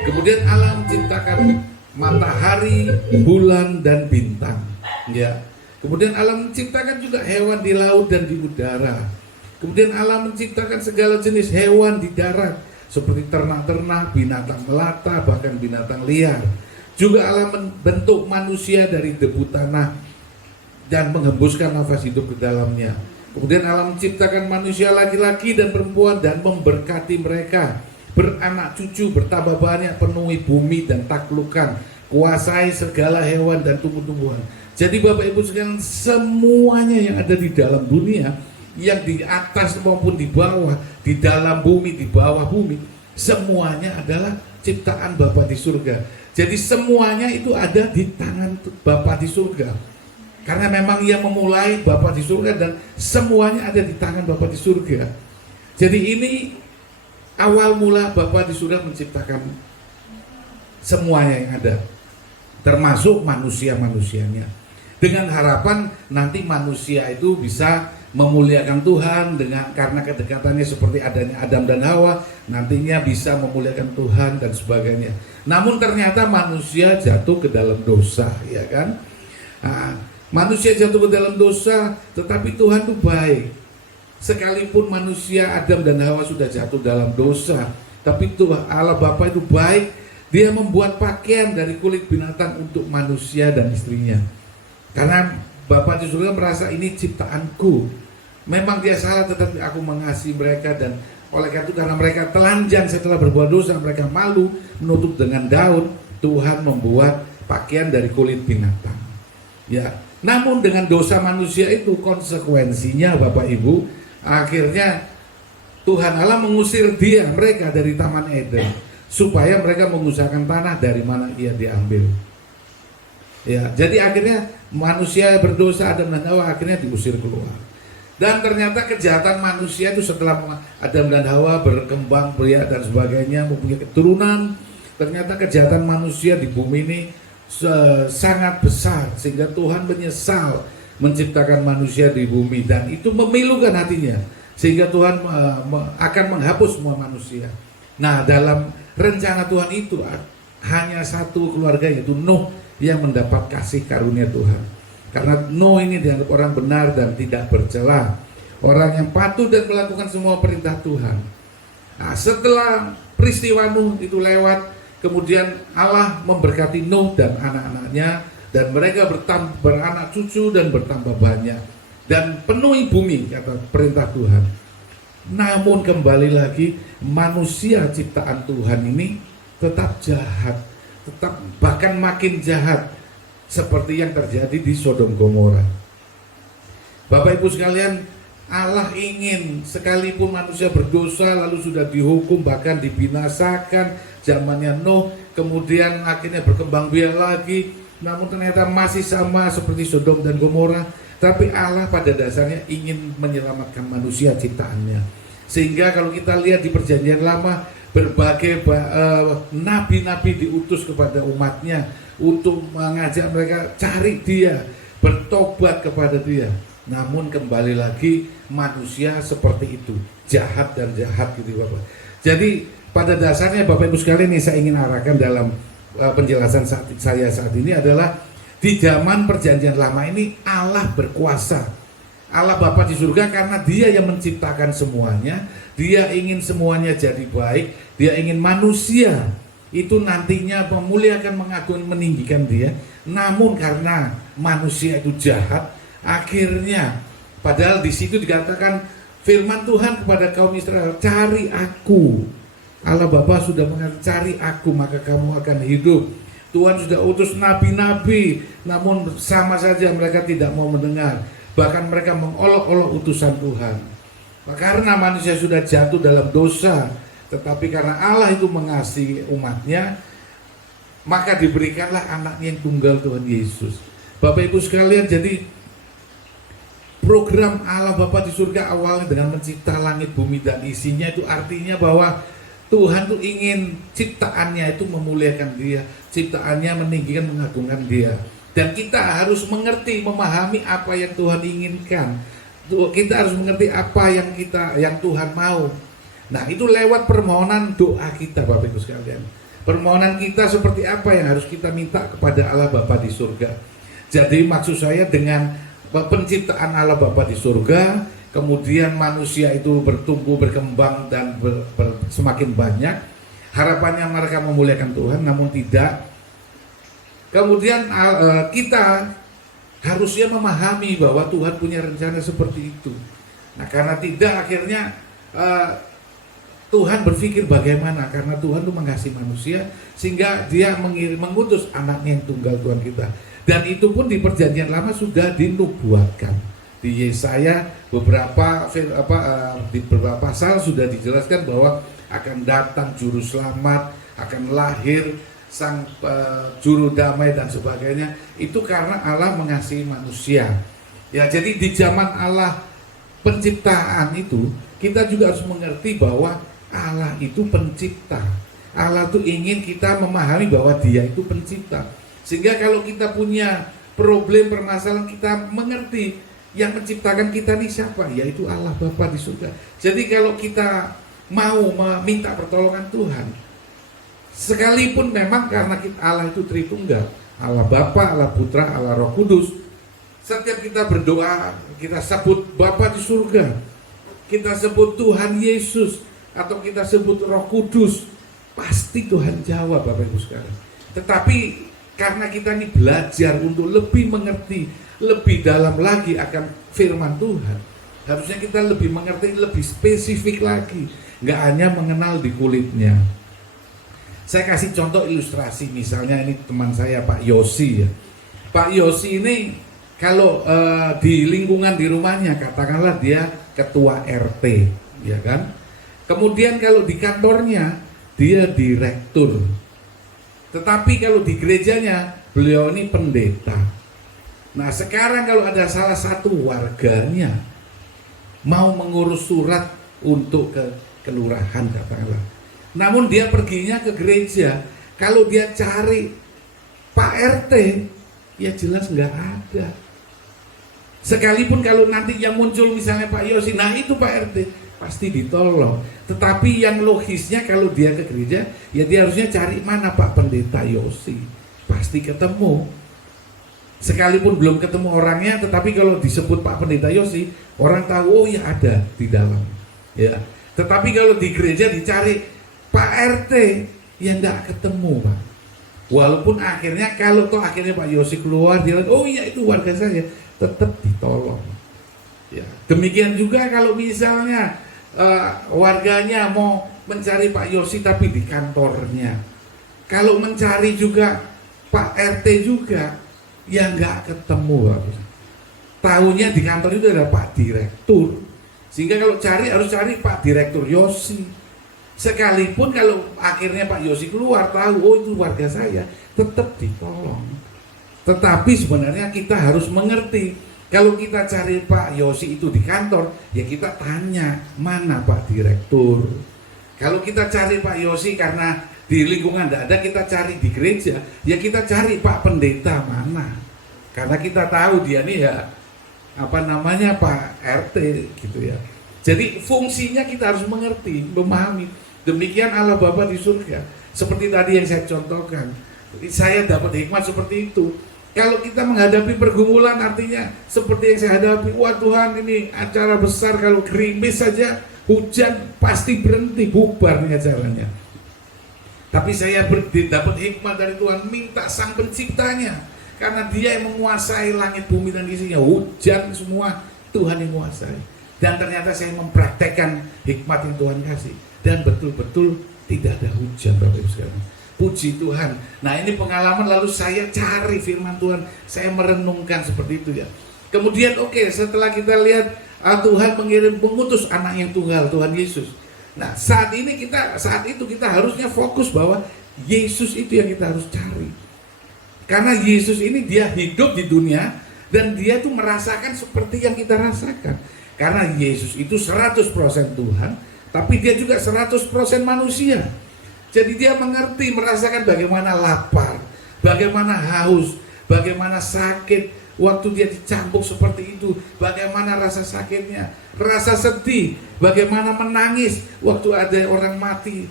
Kemudian Allah menciptakan matahari, bulan dan bintang ya. Kemudian Allah menciptakan juga hewan di laut dan di udara. Kemudian Allah menciptakan segala jenis hewan di darat seperti ternak-ternak, binatang melata, bahkan binatang liar. Juga Allah membentuk manusia dari debu tanah dan menghembuskan nafas hidup ke dalamnya. Kemudian Allah menciptakan manusia laki-laki dan perempuan dan memberkati mereka, beranak cucu, bertambah banyak, penuhi bumi dan taklukkan, kuasai segala hewan dan tumbuh-tumbuhan. Jadi Bapak Ibu sekalian, semuanya yang ada di dalam dunia, yang di atas maupun di bawah, di dalam bumi, di bawah bumi, semuanya adalah ciptaan Bapa di surga. Jadi semuanya itu ada di tangan Bapa di surga. Karena memang Ia memulai Bapa di surga dan semuanya ada di tangan Bapa di surga. Jadi ini awal mula Bapa di surga menciptakan semuanya yang ada, termasuk manusia-manusianya. Dengan harapan nanti manusia itu bisa memuliakan Tuhan karena kedekatannya seperti adanya Adam dan Hawa, nantinya bisa memuliakan Tuhan dan sebagainya. Namun ternyata manusia jatuh ke dalam dosa, ya kan? Nah, manusia jatuh ke dalam dosa, tetapi Tuhan itu baik. Sekalipun manusia Adam dan Hawa sudah jatuh dalam dosa, tapi Tuhan Allah Bapa itu baik. Dia membuat pakaian dari kulit binatang untuk manusia dan istrinya. Karena Bapa di surga merasa ini ciptaanku. Memang dia salah, tetapi aku mengasihi mereka, dan oleh karena itu karena mereka telanjang setelah berbuat dosa, mereka malu menutup dengan daun. Tuhan membuat pakaian dari kulit binatang. Ya, namun dengan dosa manusia itu konsekuensinya Bapak Ibu, akhirnya Tuhan Allah mengusir mereka dari Taman Eden supaya mereka mengusahakan tanah dari mana ia diambil. Ya, jadi akhirnya manusia berdosa, Adam dan Hawa akhirnya diusir keluar. Dan ternyata kejahatan manusia itu setelah Adam dan Hawa berkembang biak dan sebagainya, mempunyai keturunan, ternyata kejahatan manusia di bumi ini sangat besar sehingga Tuhan menyesal menciptakan manusia di bumi, dan itu memilukan hatinya sehingga Tuhan akan menghapus semua manusia. Nah, dalam rencana Tuhan itu hanya satu keluarga, yaitu Nuh, yang mendapat kasih karunia Tuhan. Karena Nuh ini dianggap orang benar dan tidak bercela, orang yang patuh dan melakukan semua perintah Tuhan. Nah, setelah peristiwa Nuh itu lewat, kemudian Allah memberkati Nuh dan anak-anaknya, dan mereka beranak cucu dan bertambah banyak dan penuhi bumi, kata perintah Tuhan. Namun kembali lagi, manusia ciptaan Tuhan ini tetap jahat, tetap bahkan makin jahat, seperti yang terjadi di Sodom Gomora. Bapak Ibu sekalian, Allah ingin sekalipun manusia berdosa lalu sudah dihukum, bahkan dibinasakan zamannya Nuh, kemudian akhirnya berkembang biak lagi, namun ternyata masih sama seperti Sodom dan Gomora. Tapi Allah pada dasarnya ingin menyelamatkan manusia ciptaannya. Sehingga kalau kita lihat di Perjanjian Lama, berbagai nabi-nabi diutus kepada umatnya untuk mengajak mereka cari Dia, bertobat kepada Dia. Namun kembali lagi manusia seperti itu, jahat dan jahat gitu Bapak. Jadi pada dasarnya Bapak Ibu sekalian, yang saya ingin arahkan dalam penjelasan saya saat ini adalah di zaman Perjanjian Lama ini Allah berkuasa. Allah Bapa di surga karena Dia yang menciptakan semuanya. Dia ingin semuanya jadi baik. Dia ingin manusia itu nantinya memuliakan, mengagungkan, meninggikan Dia. Namun karena manusia itu jahat, akhirnya padahal di situ dikatakan firman Tuhan kepada kaum Israel, cari aku. Allah Bapa sudah mengatakan, cari aku maka kamu akan hidup. Tuhan sudah utus nabi-nabi, namun sama saja mereka tidak mau mendengar. Bahkan mereka mengolok-olok utusan Tuhan. Karena manusia sudah jatuh dalam dosa, tetapi karena Allah itu mengasihi umatnya, maka diberikanlah anaknya yang tunggal, Tuhan Yesus. Bapak Ibu sekalian, jadi program Allah Bapa di surga awalnya dengan mencipta langit, bumi dan isinya, itu artinya bahwa Tuhan tuh ingin ciptaannya itu memuliakan Dia, ciptaannya meninggikan, mengagungkan Dia. Dan kita harus mengerti, memahami apa yang Tuhan inginkan. Kita harus mengerti apa yang Tuhan mau. Nah, itu lewat permohonan doa kita, Bapak Ibu sekalian. Permohonan kita seperti apa yang harus kita minta kepada Allah Bapa di surga. Jadi maksud saya dengan penciptaan Allah Bapa di surga, kemudian manusia itu bertumbuh, berkembang dan semakin banyak. Harapannya mereka memuliakan Tuhan, namun tidak. Kemudian kita harusnya memahami bahwa Tuhan punya rencana seperti itu. Nah, karena tidak, akhirnya Tuhan berpikir bagaimana, karena Tuhan itu mengasihi manusia sehingga dia mengutus anaknya yang tunggal, Tuhan kita. Dan itu pun di perjanjian lama sudah dinubuatkan. Di Yesaya di beberapa pasal sudah dijelaskan bahwa akan datang juru selamat, akan lahir sang juru damai dan sebagainya. Itu karena Allah mengasihi manusia. Ya, jadi di zaman Allah penciptaan itu, kita juga harus mengerti bahwa Allah itu pencipta. Allah itu ingin kita memahami bahwa Dia itu pencipta. Sehingga kalau kita punya problem, permasalahan, kita mengerti yang menciptakan kita ini siapa, yaitu Allah Bapa di surga. Jadi kalau kita mau meminta pertolongan Tuhan, sekalipun memang karena Allah itu Tritunggal, Allah Bapa, Allah Putra, Allah Roh Kudus, setiap kita berdoa, kita sebut Bapa di surga, kita sebut Tuhan Yesus, atau kita sebut Roh Kudus, pasti Tuhan jawab, Bapak Ibu sekalian. Tetapi karena kita ini belajar untuk lebih mengerti, lebih dalam lagi akan firman Tuhan, harusnya kita lebih mengerti, lebih spesifik lagi, nggak hanya mengenal di kulitnya. Saya kasih contoh ilustrasi, misalnya ini teman saya Pak Yosi ya. Pak Yosi ini kalau di lingkungan di rumahnya, katakanlah dia ketua RT, ya kan. Kemudian kalau di kantornya dia direktur. Tetapi kalau di gerejanya beliau ini pendeta. Nah, sekarang kalau ada salah satu warganya mau mengurus surat untuk ke kelurahan katakanlah, namun dia perginya ke gereja, kalau dia cari Pak RT, ya jelas nggak ada. Sekalipun kalau nanti yang muncul misalnya Pak Yosi, nah itu Pak RT, pasti ditolong. Tetapi yang logisnya kalau dia ke gereja, ya dia harusnya cari mana Pak Pendeta Yosi, pasti ketemu. Sekalipun belum ketemu orangnya, tetapi kalau disebut Pak Pendeta Yosi, orang tahu, oh ya ada di dalam. Ya. Tetapi kalau di gereja dicari Pak RT, ya nggak ketemu Pak. Walaupun akhirnya kalau toh akhirnya Pak Yosi keluar, dia lihat, oh iya itu warga saya, tetap ditolong. Ya. Demikian juga kalau misalnya warganya mau mencari Pak Yosi tapi di kantornya, kalau mencari juga Pak RT juga, ya nggak ketemu Pak. Tahunya di kantor itu ada Pak Direktur, sehingga kalau cari harus cari Pak Direktur Yosi. Sekalipun kalau akhirnya Pak Yosi keluar tahu, oh itu warga saya, tetap ditolong. Tetapi sebenarnya kita harus mengerti, kalau kita cari Pak Yosi itu di kantor, ya kita tanya mana Pak Direktur. Kalau kita cari Pak Yosi karena di lingkungan tidak ada, kita cari di gereja, ya kita cari Pak Pendeta mana. Karena kita tahu dia nih ya Pak RT gitu ya. Jadi fungsinya kita harus mengerti, memahami. Demikian Allah Bapa di surga. Seperti tadi yang saya contohkan, saya dapat hikmat seperti itu. Kalau kita menghadapi pergumulan, artinya seperti yang saya hadapi, wah Tuhan ini acara besar, kalau gerimis saja hujan pasti berhenti, bubar nih acaranya. Tapi saya dapat hikmat dari Tuhan, minta Sang Penciptanya, karena Dia yang menguasai langit bumi dan isinya, hujan semua Tuhan yang menguasai. Dan ternyata saya mempraktekkan hikmat yang Tuhan kasih, dan betul-betul tidak ada hujan, Bapak Ibu sekalian. Puji Tuhan. Nah ini pengalaman, lalu saya cari firman Tuhan, saya merenungkan seperti itu ya. Kemudian setelah kita lihat Tuhan mengutus anak yang tunggal, Tuhan Yesus. Nah saat itu kita harusnya fokus bahwa Yesus itu yang kita harus cari. Karena Yesus ini dia hidup di dunia dan dia tuh merasakan seperti yang kita rasakan. Karena Yesus itu 100% Tuhan, tapi dia juga 100% manusia. Jadi dia mengerti, merasakan bagaimana lapar, bagaimana haus, bagaimana sakit waktu dia dicambuk seperti itu, bagaimana rasa sakitnya, rasa sedih, bagaimana menangis waktu ada orang mati,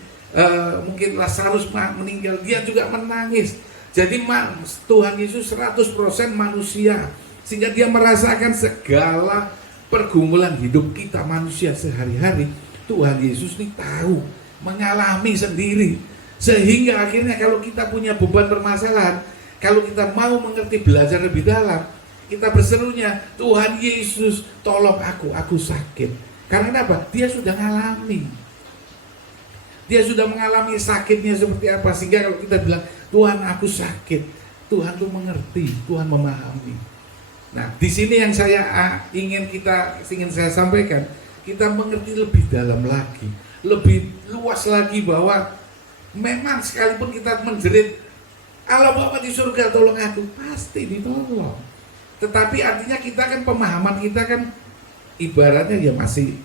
mungkin Lazarus meninggal, dia juga menangis. Jadi Tuhan Yesus 100% manusia, sehingga dia merasakan segala pergumulan hidup kita manusia sehari-hari. Tuhan Yesus ini tahu, mengalami sendiri, sehingga akhirnya kalau kita punya beban permasalahan, kalau kita mau mengerti, belajar lebih dalam, kita berserunya, Tuhan Yesus tolong aku sakit. Karena apa? Dia sudah mengalami. Dia sudah mengalami sakitnya seperti apa, sehingga kalau kita bilang, Tuhan aku sakit, Tuhan tuh mengerti, Tuhan memahami. Nah, di sini yang ingin saya sampaikan, kita mengerti lebih dalam lagi, lebih luas lagi, bahwa memang sekalipun kita menjerit, Allah Bapa di surga tolong aku, pasti ditolong. Tetapi artinya kita kan, pemahaman kita kan ibaratnya ya masih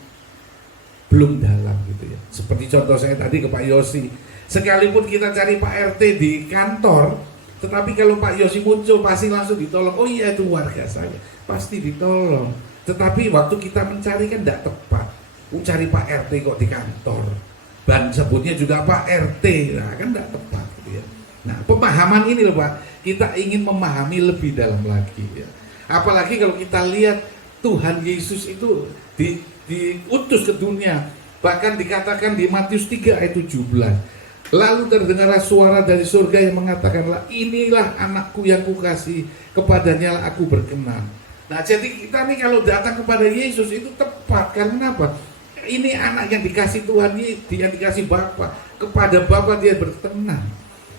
belum dalam gitu ya. Seperti contoh saya tadi ke Pak Yosi, sekalipun kita cari Pak RT di kantor, tetapi kalau Pak Yosi muncul pasti langsung ditolong. Oh iya, itu warga saya, pasti ditolong. Tetapi waktu kita mencari kan tidak tepat. Cari Pak RT kok di kantor, dan sebutnya juga Pak RT, nah kan tidak tepat gitu ya. Nah, pemahaman ini loh Pak, kita ingin memahami lebih dalam lagi ya. Apalagi kalau kita lihat Tuhan Yesus itu diutus ke dunia, bahkan dikatakan di Matius 3 ayat 17. Lalu terdengarlah suara dari surga yang mengatakanlah, inilah anakku yang kukasihi, kepadanya lah aku berkenan. Nah, jadi kita nih kalau datang kepada Yesus itu tepat, karena apa? Ini anak yang dikasih Tuhan, yang dikasih Bapa, kepada Bapa dia berkenan.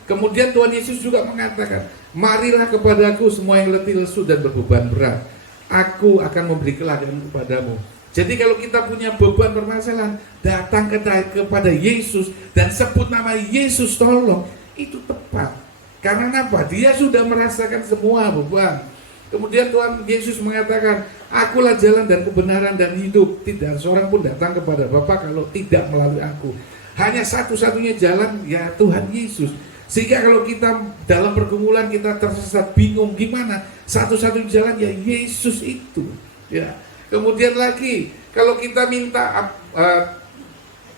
Kemudian Tuhan Yesus juga mengatakan, marilah kepadaku semua yang letih lesu dan berbeban berat, aku akan memberi kelegaan kepadamu. Jadi kalau kita punya beban permasalahan, datang kepada Yesus dan sebut nama Yesus tolong, itu tepat. Karena apa? Dia sudah merasakan semua beban. Kemudian Tuhan Yesus mengatakan, akulah jalan dan kebenaran dan hidup, tidak seorang pun datang kepada Bapa kalau tidak melalui aku. Hanya satu-satunya jalan ya Tuhan Yesus. Sehingga kalau kita dalam pergumulan, kita tersesat, bingung gimana, satu-satunya jalan ya Yesus itu ya. Kemudian lagi, kalau kita minta,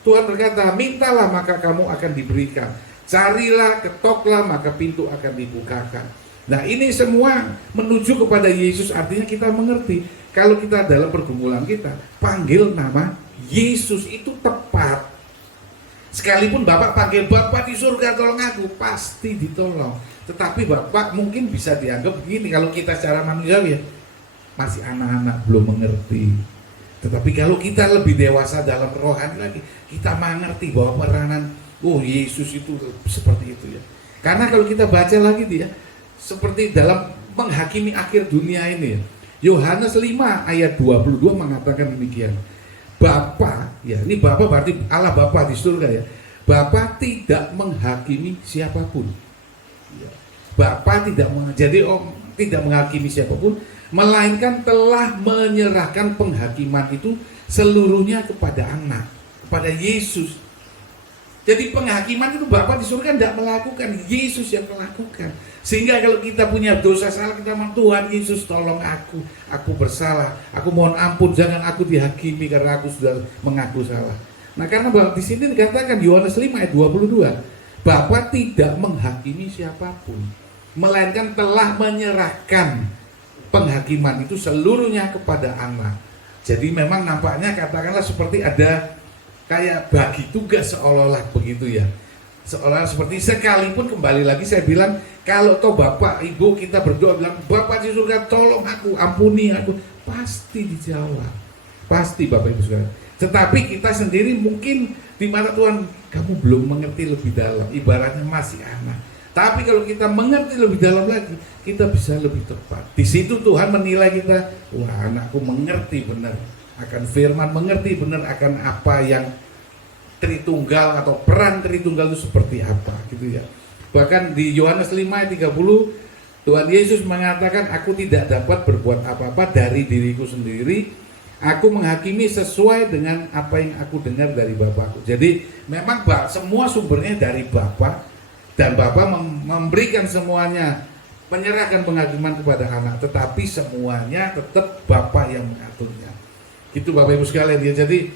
Tuhan berkata, mintalah maka kamu akan diberikan, carilah, ketoklah maka pintu akan dibukakan. Nah, ini semua menuju kepada Yesus. Artinya kita mengerti, kalau kita dalam pergumulan kita, panggil nama Yesus itu tepat. Sekalipun Bapak panggil, Bapak di surga tolong aku, pasti ditolong. Tetapi Bapak mungkin bisa dianggap begini, kalau kita secara manusiawi ya, masih anak-anak, belum mengerti. Tetapi kalau kita lebih dewasa dalam rohani lagi, kita mengerti bahwa peranan, oh Yesus itu seperti itu ya. Karena kalau kita baca lagi dia, seperti dalam menghakimi akhir dunia ini ya, Yohanes 5 ayat 22 mengatakan demikian. Bapa, ya ini Bapa berarti Allah Bapa di surga ya. Bapa tidak menghakimi siapapun. Bapa tidak menghakimi siapapun, melainkan telah menyerahkan penghakiman itu seluruhnya kepada anak, kepada Yesus. Jadi penghakiman itu Bapa di surga tidak melakukan, Yesus yang melakukan. Sehingga kalau kita punya dosa salah, kita mohon Tuhan Yesus tolong aku bersalah, aku mohon ampun, jangan aku dihakimi karena aku sudah mengaku salah. Nah, karena di sini dikatakan Yohanes 5 ayat 22, Bapa tidak menghakimi siapapun, melainkan telah menyerahkan penghakiman itu seluruhnya kepada anak. Jadi memang nampaknya katakanlah seperti ada kayak bagi tugas seolah-olah begitu ya. Seolah seperti, sekalipun kembali lagi saya bilang, kalau toh Bapak Ibu kita berdoa bilang, Bapak di surga tolong aku, ampuni aku, pasti dijawab. Pasti Bapak Ibu surga. Tetapi kita sendiri mungkin di mana Tuhan, kamu belum mengerti lebih dalam, ibaratnya masih anak. Tapi kalau kita mengerti lebih dalam lagi, kita bisa lebih tepat. Di situ Tuhan menilai kita, wah anakku mengerti benar akan firman, mengerti benar akan apa yang Tritunggal atau peran Tritunggal itu seperti apa gitu ya. Bahkan di Yohanes 5 ayat 30 Tuhan Yesus mengatakan, aku tidak dapat berbuat apa-apa dari diriku sendiri, aku menghakimi sesuai dengan apa yang aku dengar dari Bapakku. Jadi memang semua sumbernya dari Bapa, dan Bapa memberikan semuanya menyerahkan penghakiman kepada anak, tetapi semuanya tetap Bapa yang mengaturnya. Itu Bapak Ibu sekalian ya. Jadi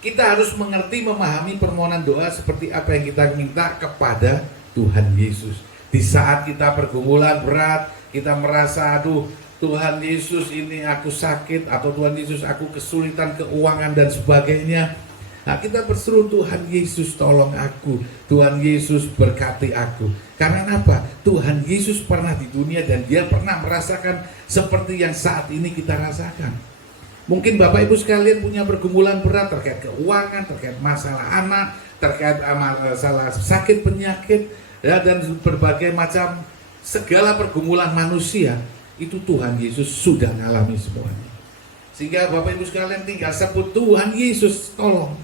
kita harus mengerti, memahami permohonan doa seperti apa yang kita minta kepada Tuhan Yesus. Di saat kita pergumulan berat, kita merasa aduh Tuhan Yesus ini aku sakit, atau Tuhan Yesus aku kesulitan keuangan dan sebagainya. Nah, kita berseru Tuhan Yesus tolong aku, Tuhan Yesus berkati aku. Karena apa? Tuhan Yesus pernah di dunia dan dia pernah merasakan seperti yang saat ini kita rasakan. Mungkin Bapak Ibu sekalian punya pergumulan berat terkait keuangan, terkait masalah anak, terkait masalah sakit penyakit, ya, dan berbagai macam segala pergumulan manusia. Itu Tuhan Yesus sudah mengalami semuanya. Sehingga Bapak Ibu sekalian tinggal sebut Tuhan Yesus tolong,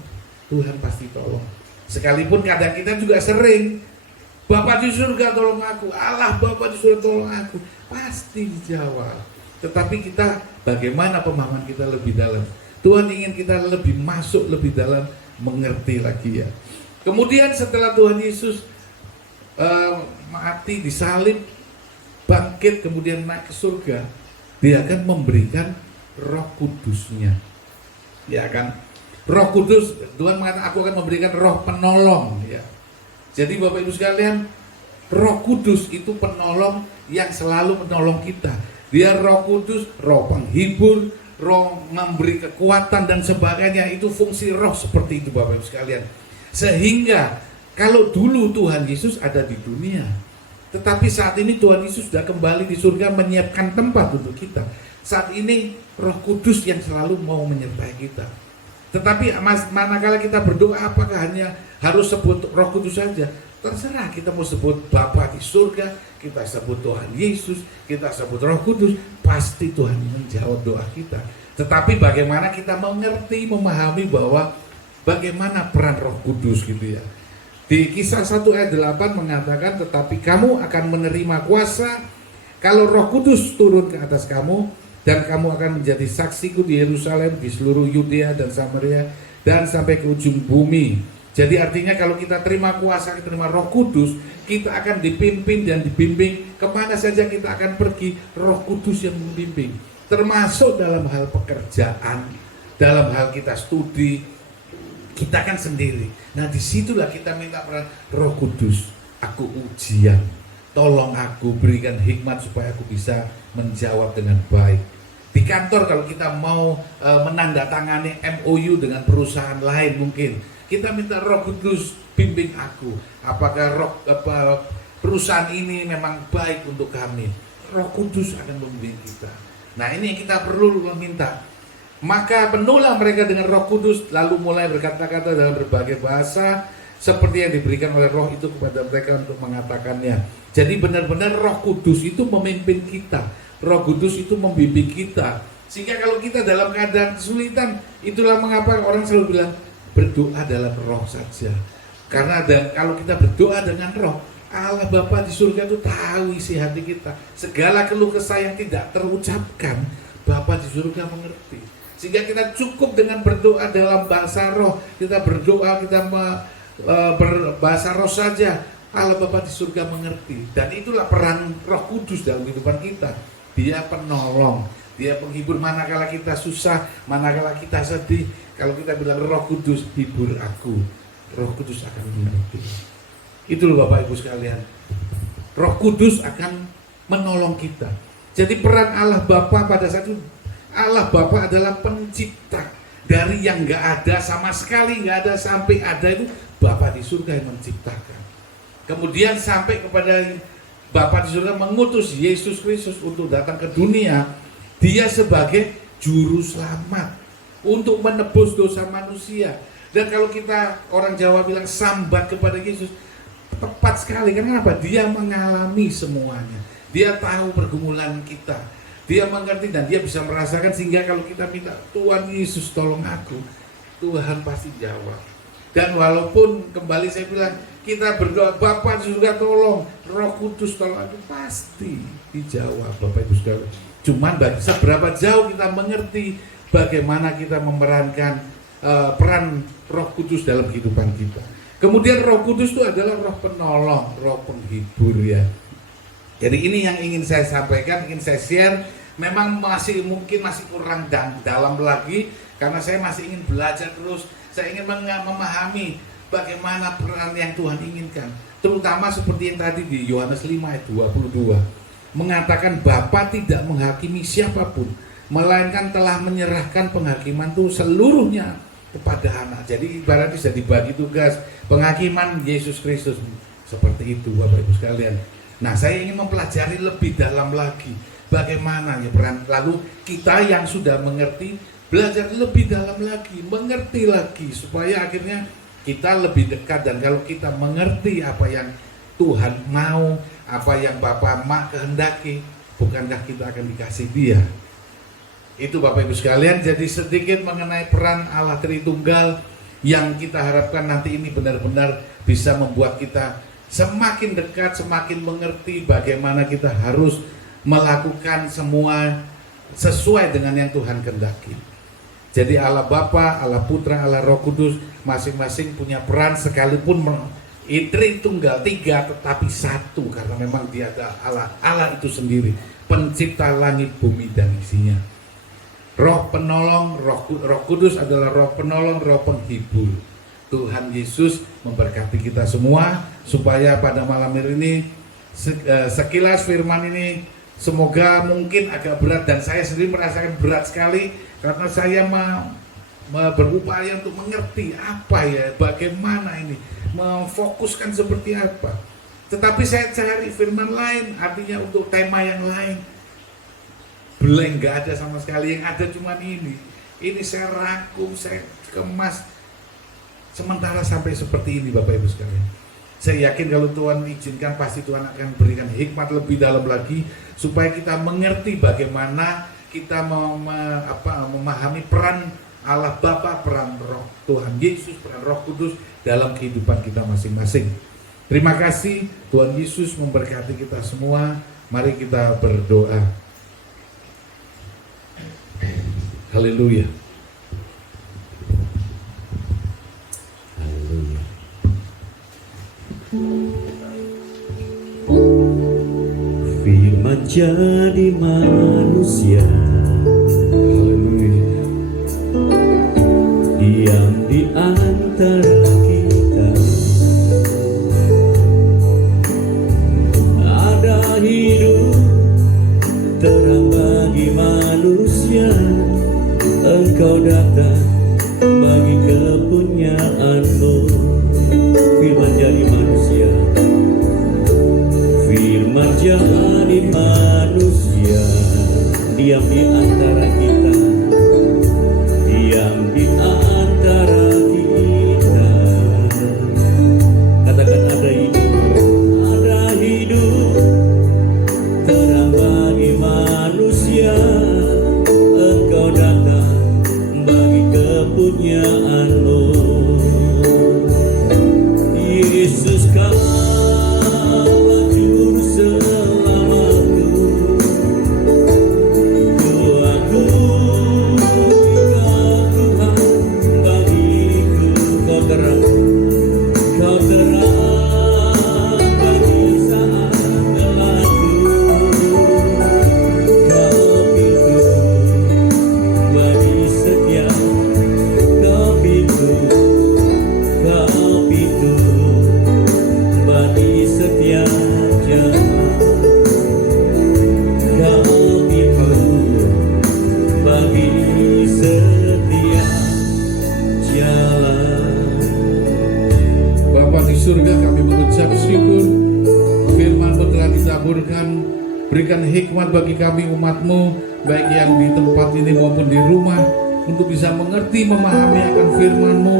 Tuhan pasti tolong. Sekalipun kadang kita juga sering, Bapa di surga tolong aku, Allah Bapa di surga tolong aku, pasti dijawab. Tetapi kita, bagaimana pemahaman kita lebih dalam? Tuhan ingin kita lebih masuk, lebih dalam, mengerti lagi ya. Kemudian setelah Tuhan Yesus mati, disalib, bangkit, kemudian naik ke surga, dia akan memberikan Roh Kudus-Nya. Ya kan? Roh Kudus, Tuhan mengatakan aku akan memberikan Roh penolong ya. Jadi Bapak Ibu sekalian, Roh Kudus itu penolong yang selalu menolong kita. Dia Roh Kudus, Roh penghibur, Roh memberi kekuatan dan sebagainya. Itu fungsi Roh seperti itu Bapak Ibu sekalian. Sehingga kalau dulu Tuhan Yesus ada di dunia, tetapi saat ini Tuhan Yesus sudah kembali di surga menyiapkan tempat untuk kita. Saat ini Roh Kudus yang selalu mau menyertai kita. Tetapi manakala kita berdoa, apakah hanya harus sebut Roh Kudus saja? Terserah, kita mau sebut Bapa di surga, kita sebut Tuhan Yesus, kita sebut Roh Kudus, pasti Tuhan menjawab doa kita. Tetapi bagaimana kita mengerti, memahami bahwa bagaimana peran Roh Kudus gitu ya. Di Kisah 1 ayat 8 mengatakan, tetapi kamu akan menerima kuasa kalau Roh Kudus turun ke atas kamu, dan kamu akan menjadi saksiku di Yerusalem, di seluruh Yudea dan Samaria, dan sampai ke ujung bumi. Jadi artinya kalau kita terima kuasa, kita terima Roh Kudus, kita akan dipimpin dan dibimbing kemana saja kita akan pergi. Roh Kudus yang membimbing, termasuk dalam hal pekerjaan, dalam hal kita studi, kita kan sendiri. Nah disitulah kita minta peran Roh Kudus. Aku ujian, tolong aku, berikan hikmat supaya aku bisa menjawab dengan baik. Di kantor kalau kita mau menandatangani MOU dengan perusahaan lain, mungkin kita minta Roh Kudus bimbing aku. Apakah perusahaan ini memang baik untuk kami? Roh Kudus akan membimbing kita. Nah ini yang kita perlu meminta. Maka penuhlah mereka dengan Roh Kudus, lalu mulai berkata-kata dalam berbagai bahasa seperti yang diberikan oleh Roh itu kepada mereka untuk mengatakannya. Jadi benar-benar Roh Kudus itu memimpin kita, Roh Kudus itu membimbing kita. Sehingga kalau kita dalam keadaan kesulitan, itulah mengapa orang selalu bilang berdoa dalam Roh saja. Karena kalau kita berdoa dengan Roh, Allah Bapa di surga itu tahu isi hati kita. Segala keluh kesah yang tidak terucapkan, Bapa di surga mengerti. Sehingga kita cukup dengan berdoa dalam bahasa Roh. Kita berdoa, kita berbahasa Roh saja, Allah Bapa di surga mengerti. Dan itulah peran Roh Kudus dalam kehidupan kita. Dia penolong, dia penghibur manakala kita susah, manakala kita sedih. Kalau kita bilang Roh Kudus hibur aku, Roh Kudus akan mengerti. Itu loh Bapak Ibu sekalian, Roh Kudus akan menolong kita. Jadi peran Allah Bapa pada saat itu, Allah Bapa adalah pencipta. Dari yang gak ada sama sekali, gak ada sampai ada itu Bapa di surga yang menciptakan. Kemudian sampai kepada Bapa di surga mengutus Yesus Kristus untuk datang ke dunia. Dia sebagai juru selamat untuk menebus dosa manusia. Dan kalau kita orang Jawa bilang sambat kepada Yesus, tepat sekali. Kenapa? Dia mengalami semuanya. Dia tahu pergumulan kita. Dia mengerti dan dia bisa merasakan, sehingga kalau kita minta Tuhan Yesus tolong aku, Tuhan pasti jawab. Dan walaupun kembali saya bilang kita berdoa Bapa di surga tolong, Roh Kudus tolong aku, pasti dijawab Bapak Ibu Saudara. Cuman seberapa jauh kita mengerti bagaimana kita memerankan peran Roh Kudus dalam kehidupan kita. Kemudian Roh Kudus itu adalah Roh penolong, Roh penghibur ya. Jadi ini yang ingin saya sampaikan, ingin saya share. Memang mungkin masih kurang dalam lagi, karena saya masih ingin belajar terus. Saya ingin memahami bagaimana peran yang Tuhan inginkan. Terutama seperti yang tadi di Yohanes 5 ayat 22 mengatakan Bapa tidak menghakimi siapapun, melainkan telah menyerahkan penghakiman itu seluruhnya kepada anak. Jadi ibaratnya bisa dibagi tugas penghakiman Yesus Kristus seperti itu, Bapak Ibu sekalian. Nah, saya ingin mempelajari lebih dalam lagi bagaimana ya peran. Lalu kita yang sudah mengerti belajar lebih dalam lagi, mengerti lagi supaya akhirnya kita lebih dekat. Dan kalau kita mengerti apa yang Tuhan mau, apa yang Bapa Mak kehendaki, bukankah kita akan dikasih Dia? Itu Bapak Ibu sekalian. Jadi sedikit mengenai peran Allah Tritunggal yang kita harapkan nanti ini benar-benar bisa membuat kita semakin dekat, semakin mengerti bagaimana kita harus melakukan semua sesuai dengan yang Tuhan kehendaki. Jadi Allah Bapa, Allah Putra, Allah Roh Kudus masing-masing punya peran, sekalipun Tritunggal, tiga tetapi satu, karena memang Dia adalah Allah itu sendiri, pencipta langit, bumi dan isinya. Roh penolong, Roh Kudus adalah roh penolong, roh penghibur. Tuhan Yesus memberkati kita semua supaya pada malam ini sekilas firman ini semoga mungkin agak berat, dan saya sendiri merasakan berat sekali karena saya berupaya untuk mengerti apa ya, bagaimana ini memfokuskan seperti apa. Tetapi saya cari firman lain, artinya untuk tema yang lain. Blank, nggak ada sama sekali, yang ada cuma ini. Ini saya rangkum, saya kemas. Sementara sampai seperti ini Bapak Ibu sekalian. Saya yakin kalau Tuhan izinkan pasti Tuhan akan berikan hikmat lebih dalam lagi supaya kita mengerti bagaimana kita memahami peran Allah Bapa, peran Roh Tuhan Yesus, peran Roh Kudus dalam kehidupan kita masing-masing. Terima kasih, Tuhan Yesus memberkati kita semua. Mari kita berdoa. Haleluya. Firman jadi manusia, Haleluya. diam di antara kita. Ada hidup terang bagi manusia. Engkau datang bagi kepunyaan-Mu. Firman jadi manusia, firman jadi manusia, diam di antara kita, diam di antara kita. Katakan ada hidup terang bagi manusia. Engkau datang bagi kepunyaan-Mu. Yesus kaulah juru selamatku, doaku Engkau Tuhan bagiku. Kau terang bagi saat gelapku. Kau pintu bagi setia, kau pintu bagi setiap jemaat. Kau pintu bagi setiap jalan. Bapa di surga, kami mengucap syukur firman-Mu telah ditaburkan. Berikan hikmat bagi kami umat-Mu, baik yang di tempat ini maupun di rumah, untuk bisa mengerti, memahami akan firman-Mu.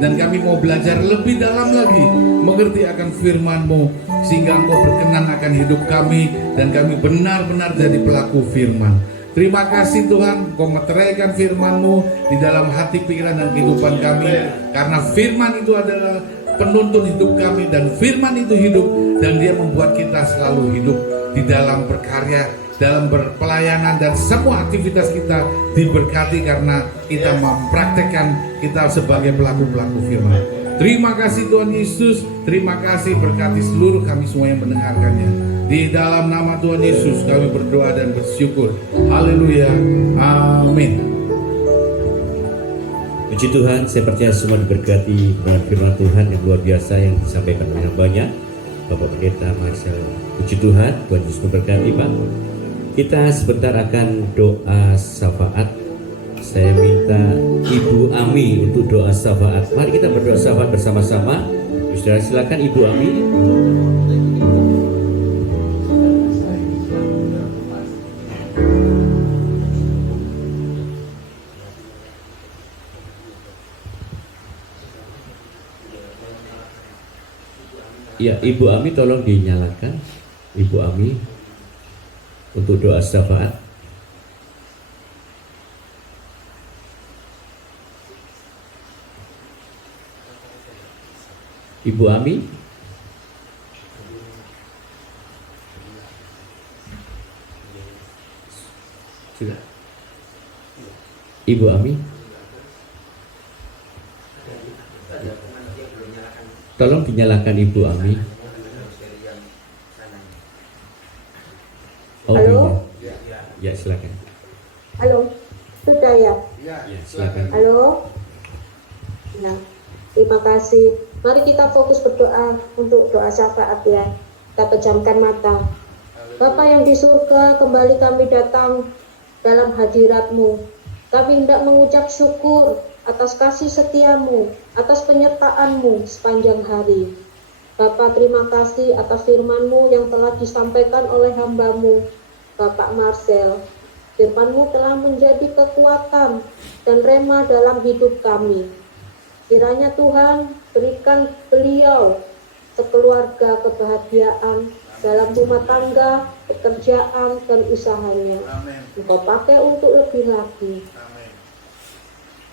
Dan kami mau belajar lebih dalam lagi, mengerti akan firman-Mu, sehingga Engkau berkenan akan hidup kami, dan kami benar-benar jadi pelaku firman. Terima kasih Tuhan, Engkau meteraikan firman-Mu di dalam hati, pikiran, dan kehidupan kami. Karena firman itu adalah penuntun hidup kami, dan firman itu hidup, dan dia membuat kita selalu hidup di dalam berkarya, dalam berpelayanan, dan semua aktivitas kita diberkati karena kita mempraktekkan kita sebagai pelaku-pelaku firman. Terima kasih Tuhan Yesus, terima kasih berkati seluruh kami semua yang mendengarkannya. Di dalam nama Tuhan Yesus kami berdoa dan bersyukur. Haleluya. Amin. Puji Tuhan, saya percaya semua diberkati dengan firman Tuhan yang luar biasa yang disampaikan oleh yang banyak Bapak Pendeta Marcel. Puji Tuhan, Tuhan Yesus memberkati Pak. Kita sebentar akan doa syafaat. Saya minta Ibu Ami untuk doa syafaat. Mari kita berdoa syafaat bersama-sama. Saudara, silakan Ibu Ami. Ya, Ibu Ami tolong dinyalakan. Ibu Ami untuk doa syafaat. Ibu Ami. Sudah. Ibu Ami. Tolong dinyalakan Ibu Ami. Oh, Halo? Ya, silakan. Halo, sudah ya? Ya, silakan. Halo? Nah, terima kasih. Mari kita fokus berdoa untuk doa syafaat ya. Kita pejamkan mata. Bapa yang di surga, kembali kami datang dalam hadirat-Mu. Kami hendak mengucap syukur atas kasih setiamu, atas penyertaan-Mu sepanjang hari. Bapa, terima kasih atas firman-Mu yang telah disampaikan oleh hamba-Mu, Bapak Marcel. Firman-Mu telah menjadi kekuatan dan rema dalam hidup kami. Kiranya Tuhan berikan beliau sekeluarga kebahagiaan dalam rumah tangga, pekerjaan, dan usahanya. Engkau pakai untuk lebih lagi.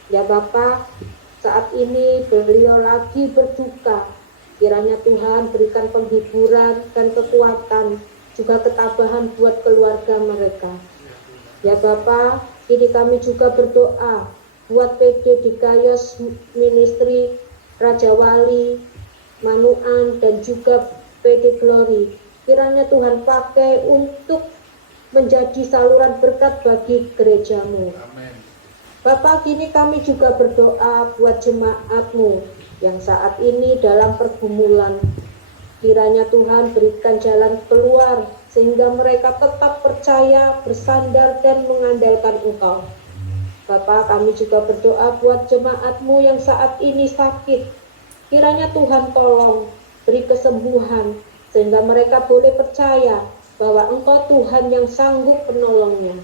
Ya Bapak, saat ini beliau lagi berduka. Kiranya Tuhan berikan penghiburan dan kekuatan, juga ketabahan buat keluarga mereka. Ya Bapak, ini kami juga berdoa buat PD Dikayos Ministry, Raja Wali, Manuan, dan juga PD Glory. Kiranya Tuhan pakai untuk menjadi saluran berkat bagi gerejamu. Bapak, kini kami juga berdoa buat jemaat-Mu yang saat ini dalam pergumulan. Kiranya Tuhan berikan jalan keluar sehingga mereka tetap percaya, bersandar, dan mengandalkan Engkau. Bapak, kami juga berdoa buat jemaat-Mu yang saat ini sakit. Kiranya Tuhan tolong beri kesembuhan sehingga mereka boleh percaya bahwa Engkau Tuhan yang sanggup penolongnya.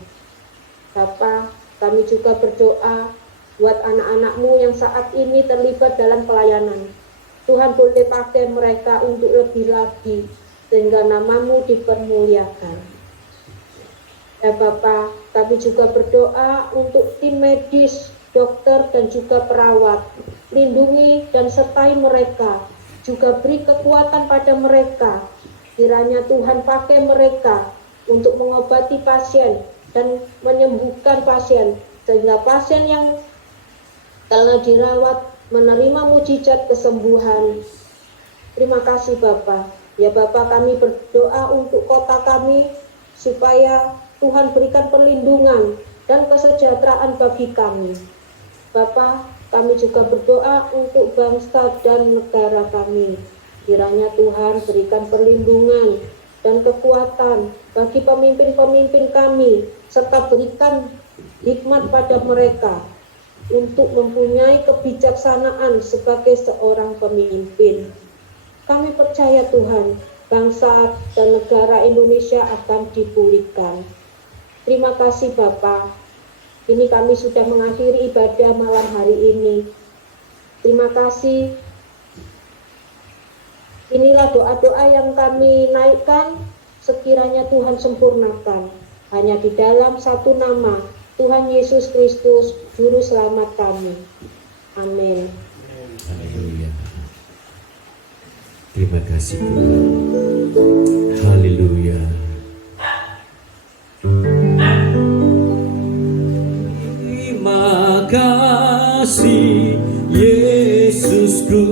Bapak, kami juga berdoa buat anak-anak-Mu yang saat ini terlibat dalam pelayanan. Tuhan boleh pakai mereka untuk lebih lagi sehingga nama-Mu dipermuliakan. Ya Bapak, kami juga berdoa untuk tim medis, dokter, dan juga perawat. Lindungi dan sertai mereka, juga beri kekuatan pada mereka. Kiranya Tuhan pakai mereka untuk mengobati pasien dan menyembuhkan pasien, sehingga pasien yang telah dirawat menerima mujizat kesembuhan. Terima kasih Bapak. Ya Bapak, kami berdoa untuk kota kami supaya Tuhan berikan perlindungan dan kesejahteraan bagi kami. Bapak, kami juga berdoa untuk bangsa dan negara kami. Kiranya Tuhan berikan perlindungan dan kekuatan bagi pemimpin-pemimpin kami, serta berikan hikmat pada mereka untuk mempunyai kebijaksanaan sebagai seorang pemimpin. Kami percaya Tuhan, bangsa dan negara Indonesia akan dipulihkan. Terima kasih Bapak. Ini kami sudah mengakhiri ibadah malam hari ini. Terima kasih. Inilah doa-doa yang kami naikkan, sekiranya Tuhan sempurnakan. Hanya di dalam satu nama, Tuhan Yesus Kristus, Juru Selamat kami. Amin. Haleluya. Terima kasih Tuhan. Haleluya. Terima kasih Yesusku.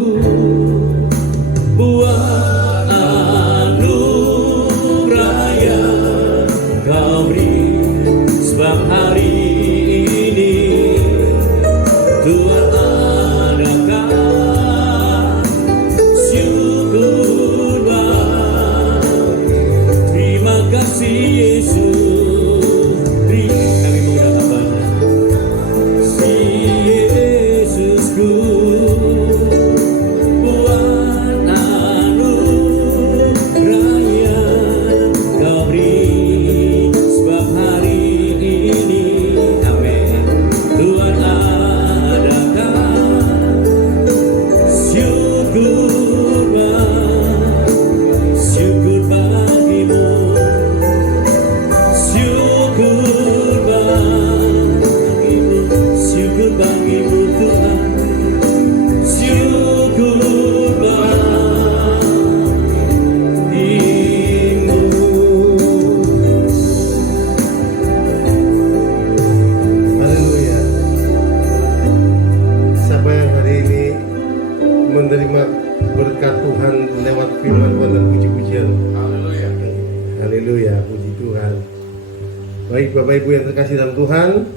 Baik Bapak Ibu yang terkasih dalam Tuhan,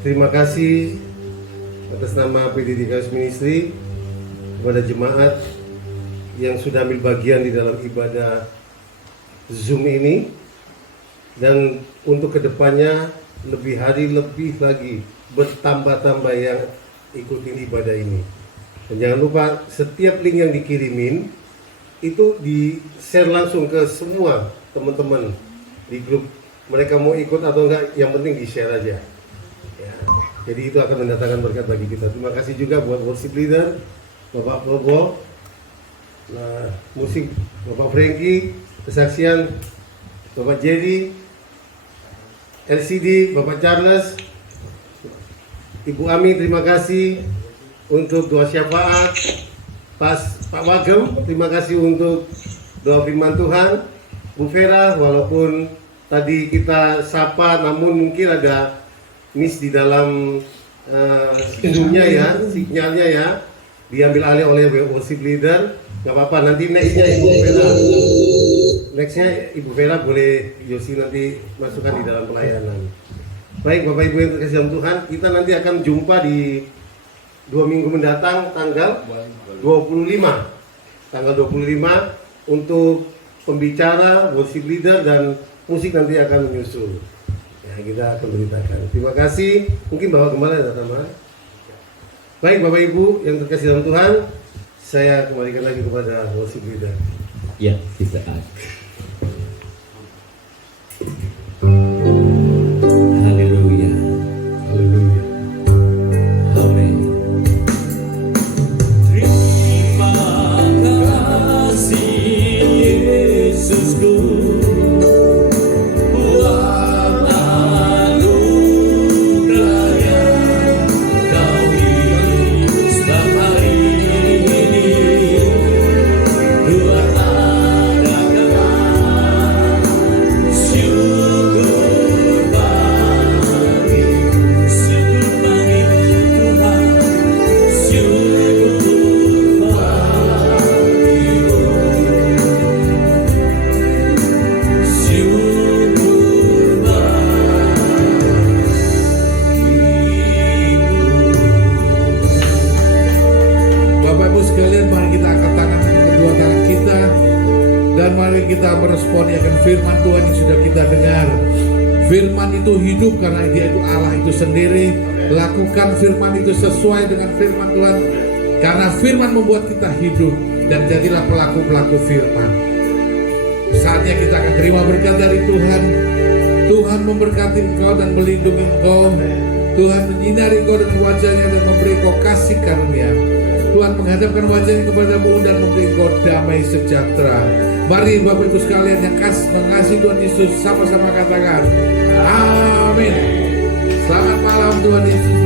terima kasih atas nama PDD Charis Ministry kepada jemaat yang sudah ambil bagian di dalam ibadah Zoom ini, dan untuk kedepannya lebih hari lebih lagi bertambah-tambah yang ikutin ibadah ini. Dan jangan lupa setiap link yang dikirimin itu di share langsung ke semua teman-teman di grup. Mereka mau ikut atau enggak, yang penting di share aja ya. Jadi itu akan mendatangkan berkat bagi kita. Terima kasih juga buat worship leader Bapak Probo, nah, musik Bapak Frankie, kesaksian Bapak Jerry, LCD Bapak Charles, Ibu Ami terima kasih untuk doa syafaat, Pak Wagem terima kasih untuk doa firman Tuhan, Bu Vera walaupun tadi kita sapa namun mungkin ada miss di dalam sinyalnya ya, sinyalnya ya, diambil alih oleh worship leader. Gak apa-apa, nanti nextnya Ibu Vera, Ibu Vera boleh Yosi nanti masukkan di dalam pelayanan. Baik Bapak Ibu yang terkasih dalam Tuhan, kita nanti akan jumpa di 2 minggu mendatang tanggal 25 untuk pembicara, worship leader, dan musik nanti akan menyusul. Ya, kita akan beritakan. Terima kasih. Mungkin Bapak Gembala ada tambahan. Baik Bapak Ibu yang terkasih dalam Tuhan, saya kembalikan lagi kepada worship leader. Ya, kita haleluya. Haleluya. Amin. Terima kasih Yesusku, buat anugerah yang Kau beri setiap hari ini. Tuhan adakan syukur bagi Tuhan, syukur bagi-Mu, syukur bagi-Mu. Bapak Ibu sekalian, mari kita angkat tangan kedua tangan kita dan mari kita meresponi akan firman Tuhan yang sudah kita dengar. Firman itu hidup karena Dia itu Allah itu sendiri. Lakukan firman itu sesuai dengan firman Tuhan, karena firman membuat kita hidup, dan jadilah pelaku-pelaku firman. Saatnya kita akan terima berkat dari Tuhan. Tuhan memberkati engkau dan melindungi engkau. Tuhan menyinari engkau dengan wajahnya dan memberi engkau kasih karunia. Tuhan menghadapkan wajahnya kepadamu dan memberi engkau damai sejahtera. Mari Bapak Ibu sekalian yang mengasihi Tuhan Yesus, sama-sama katakan amin. Selamat malam, Tuhan Yesus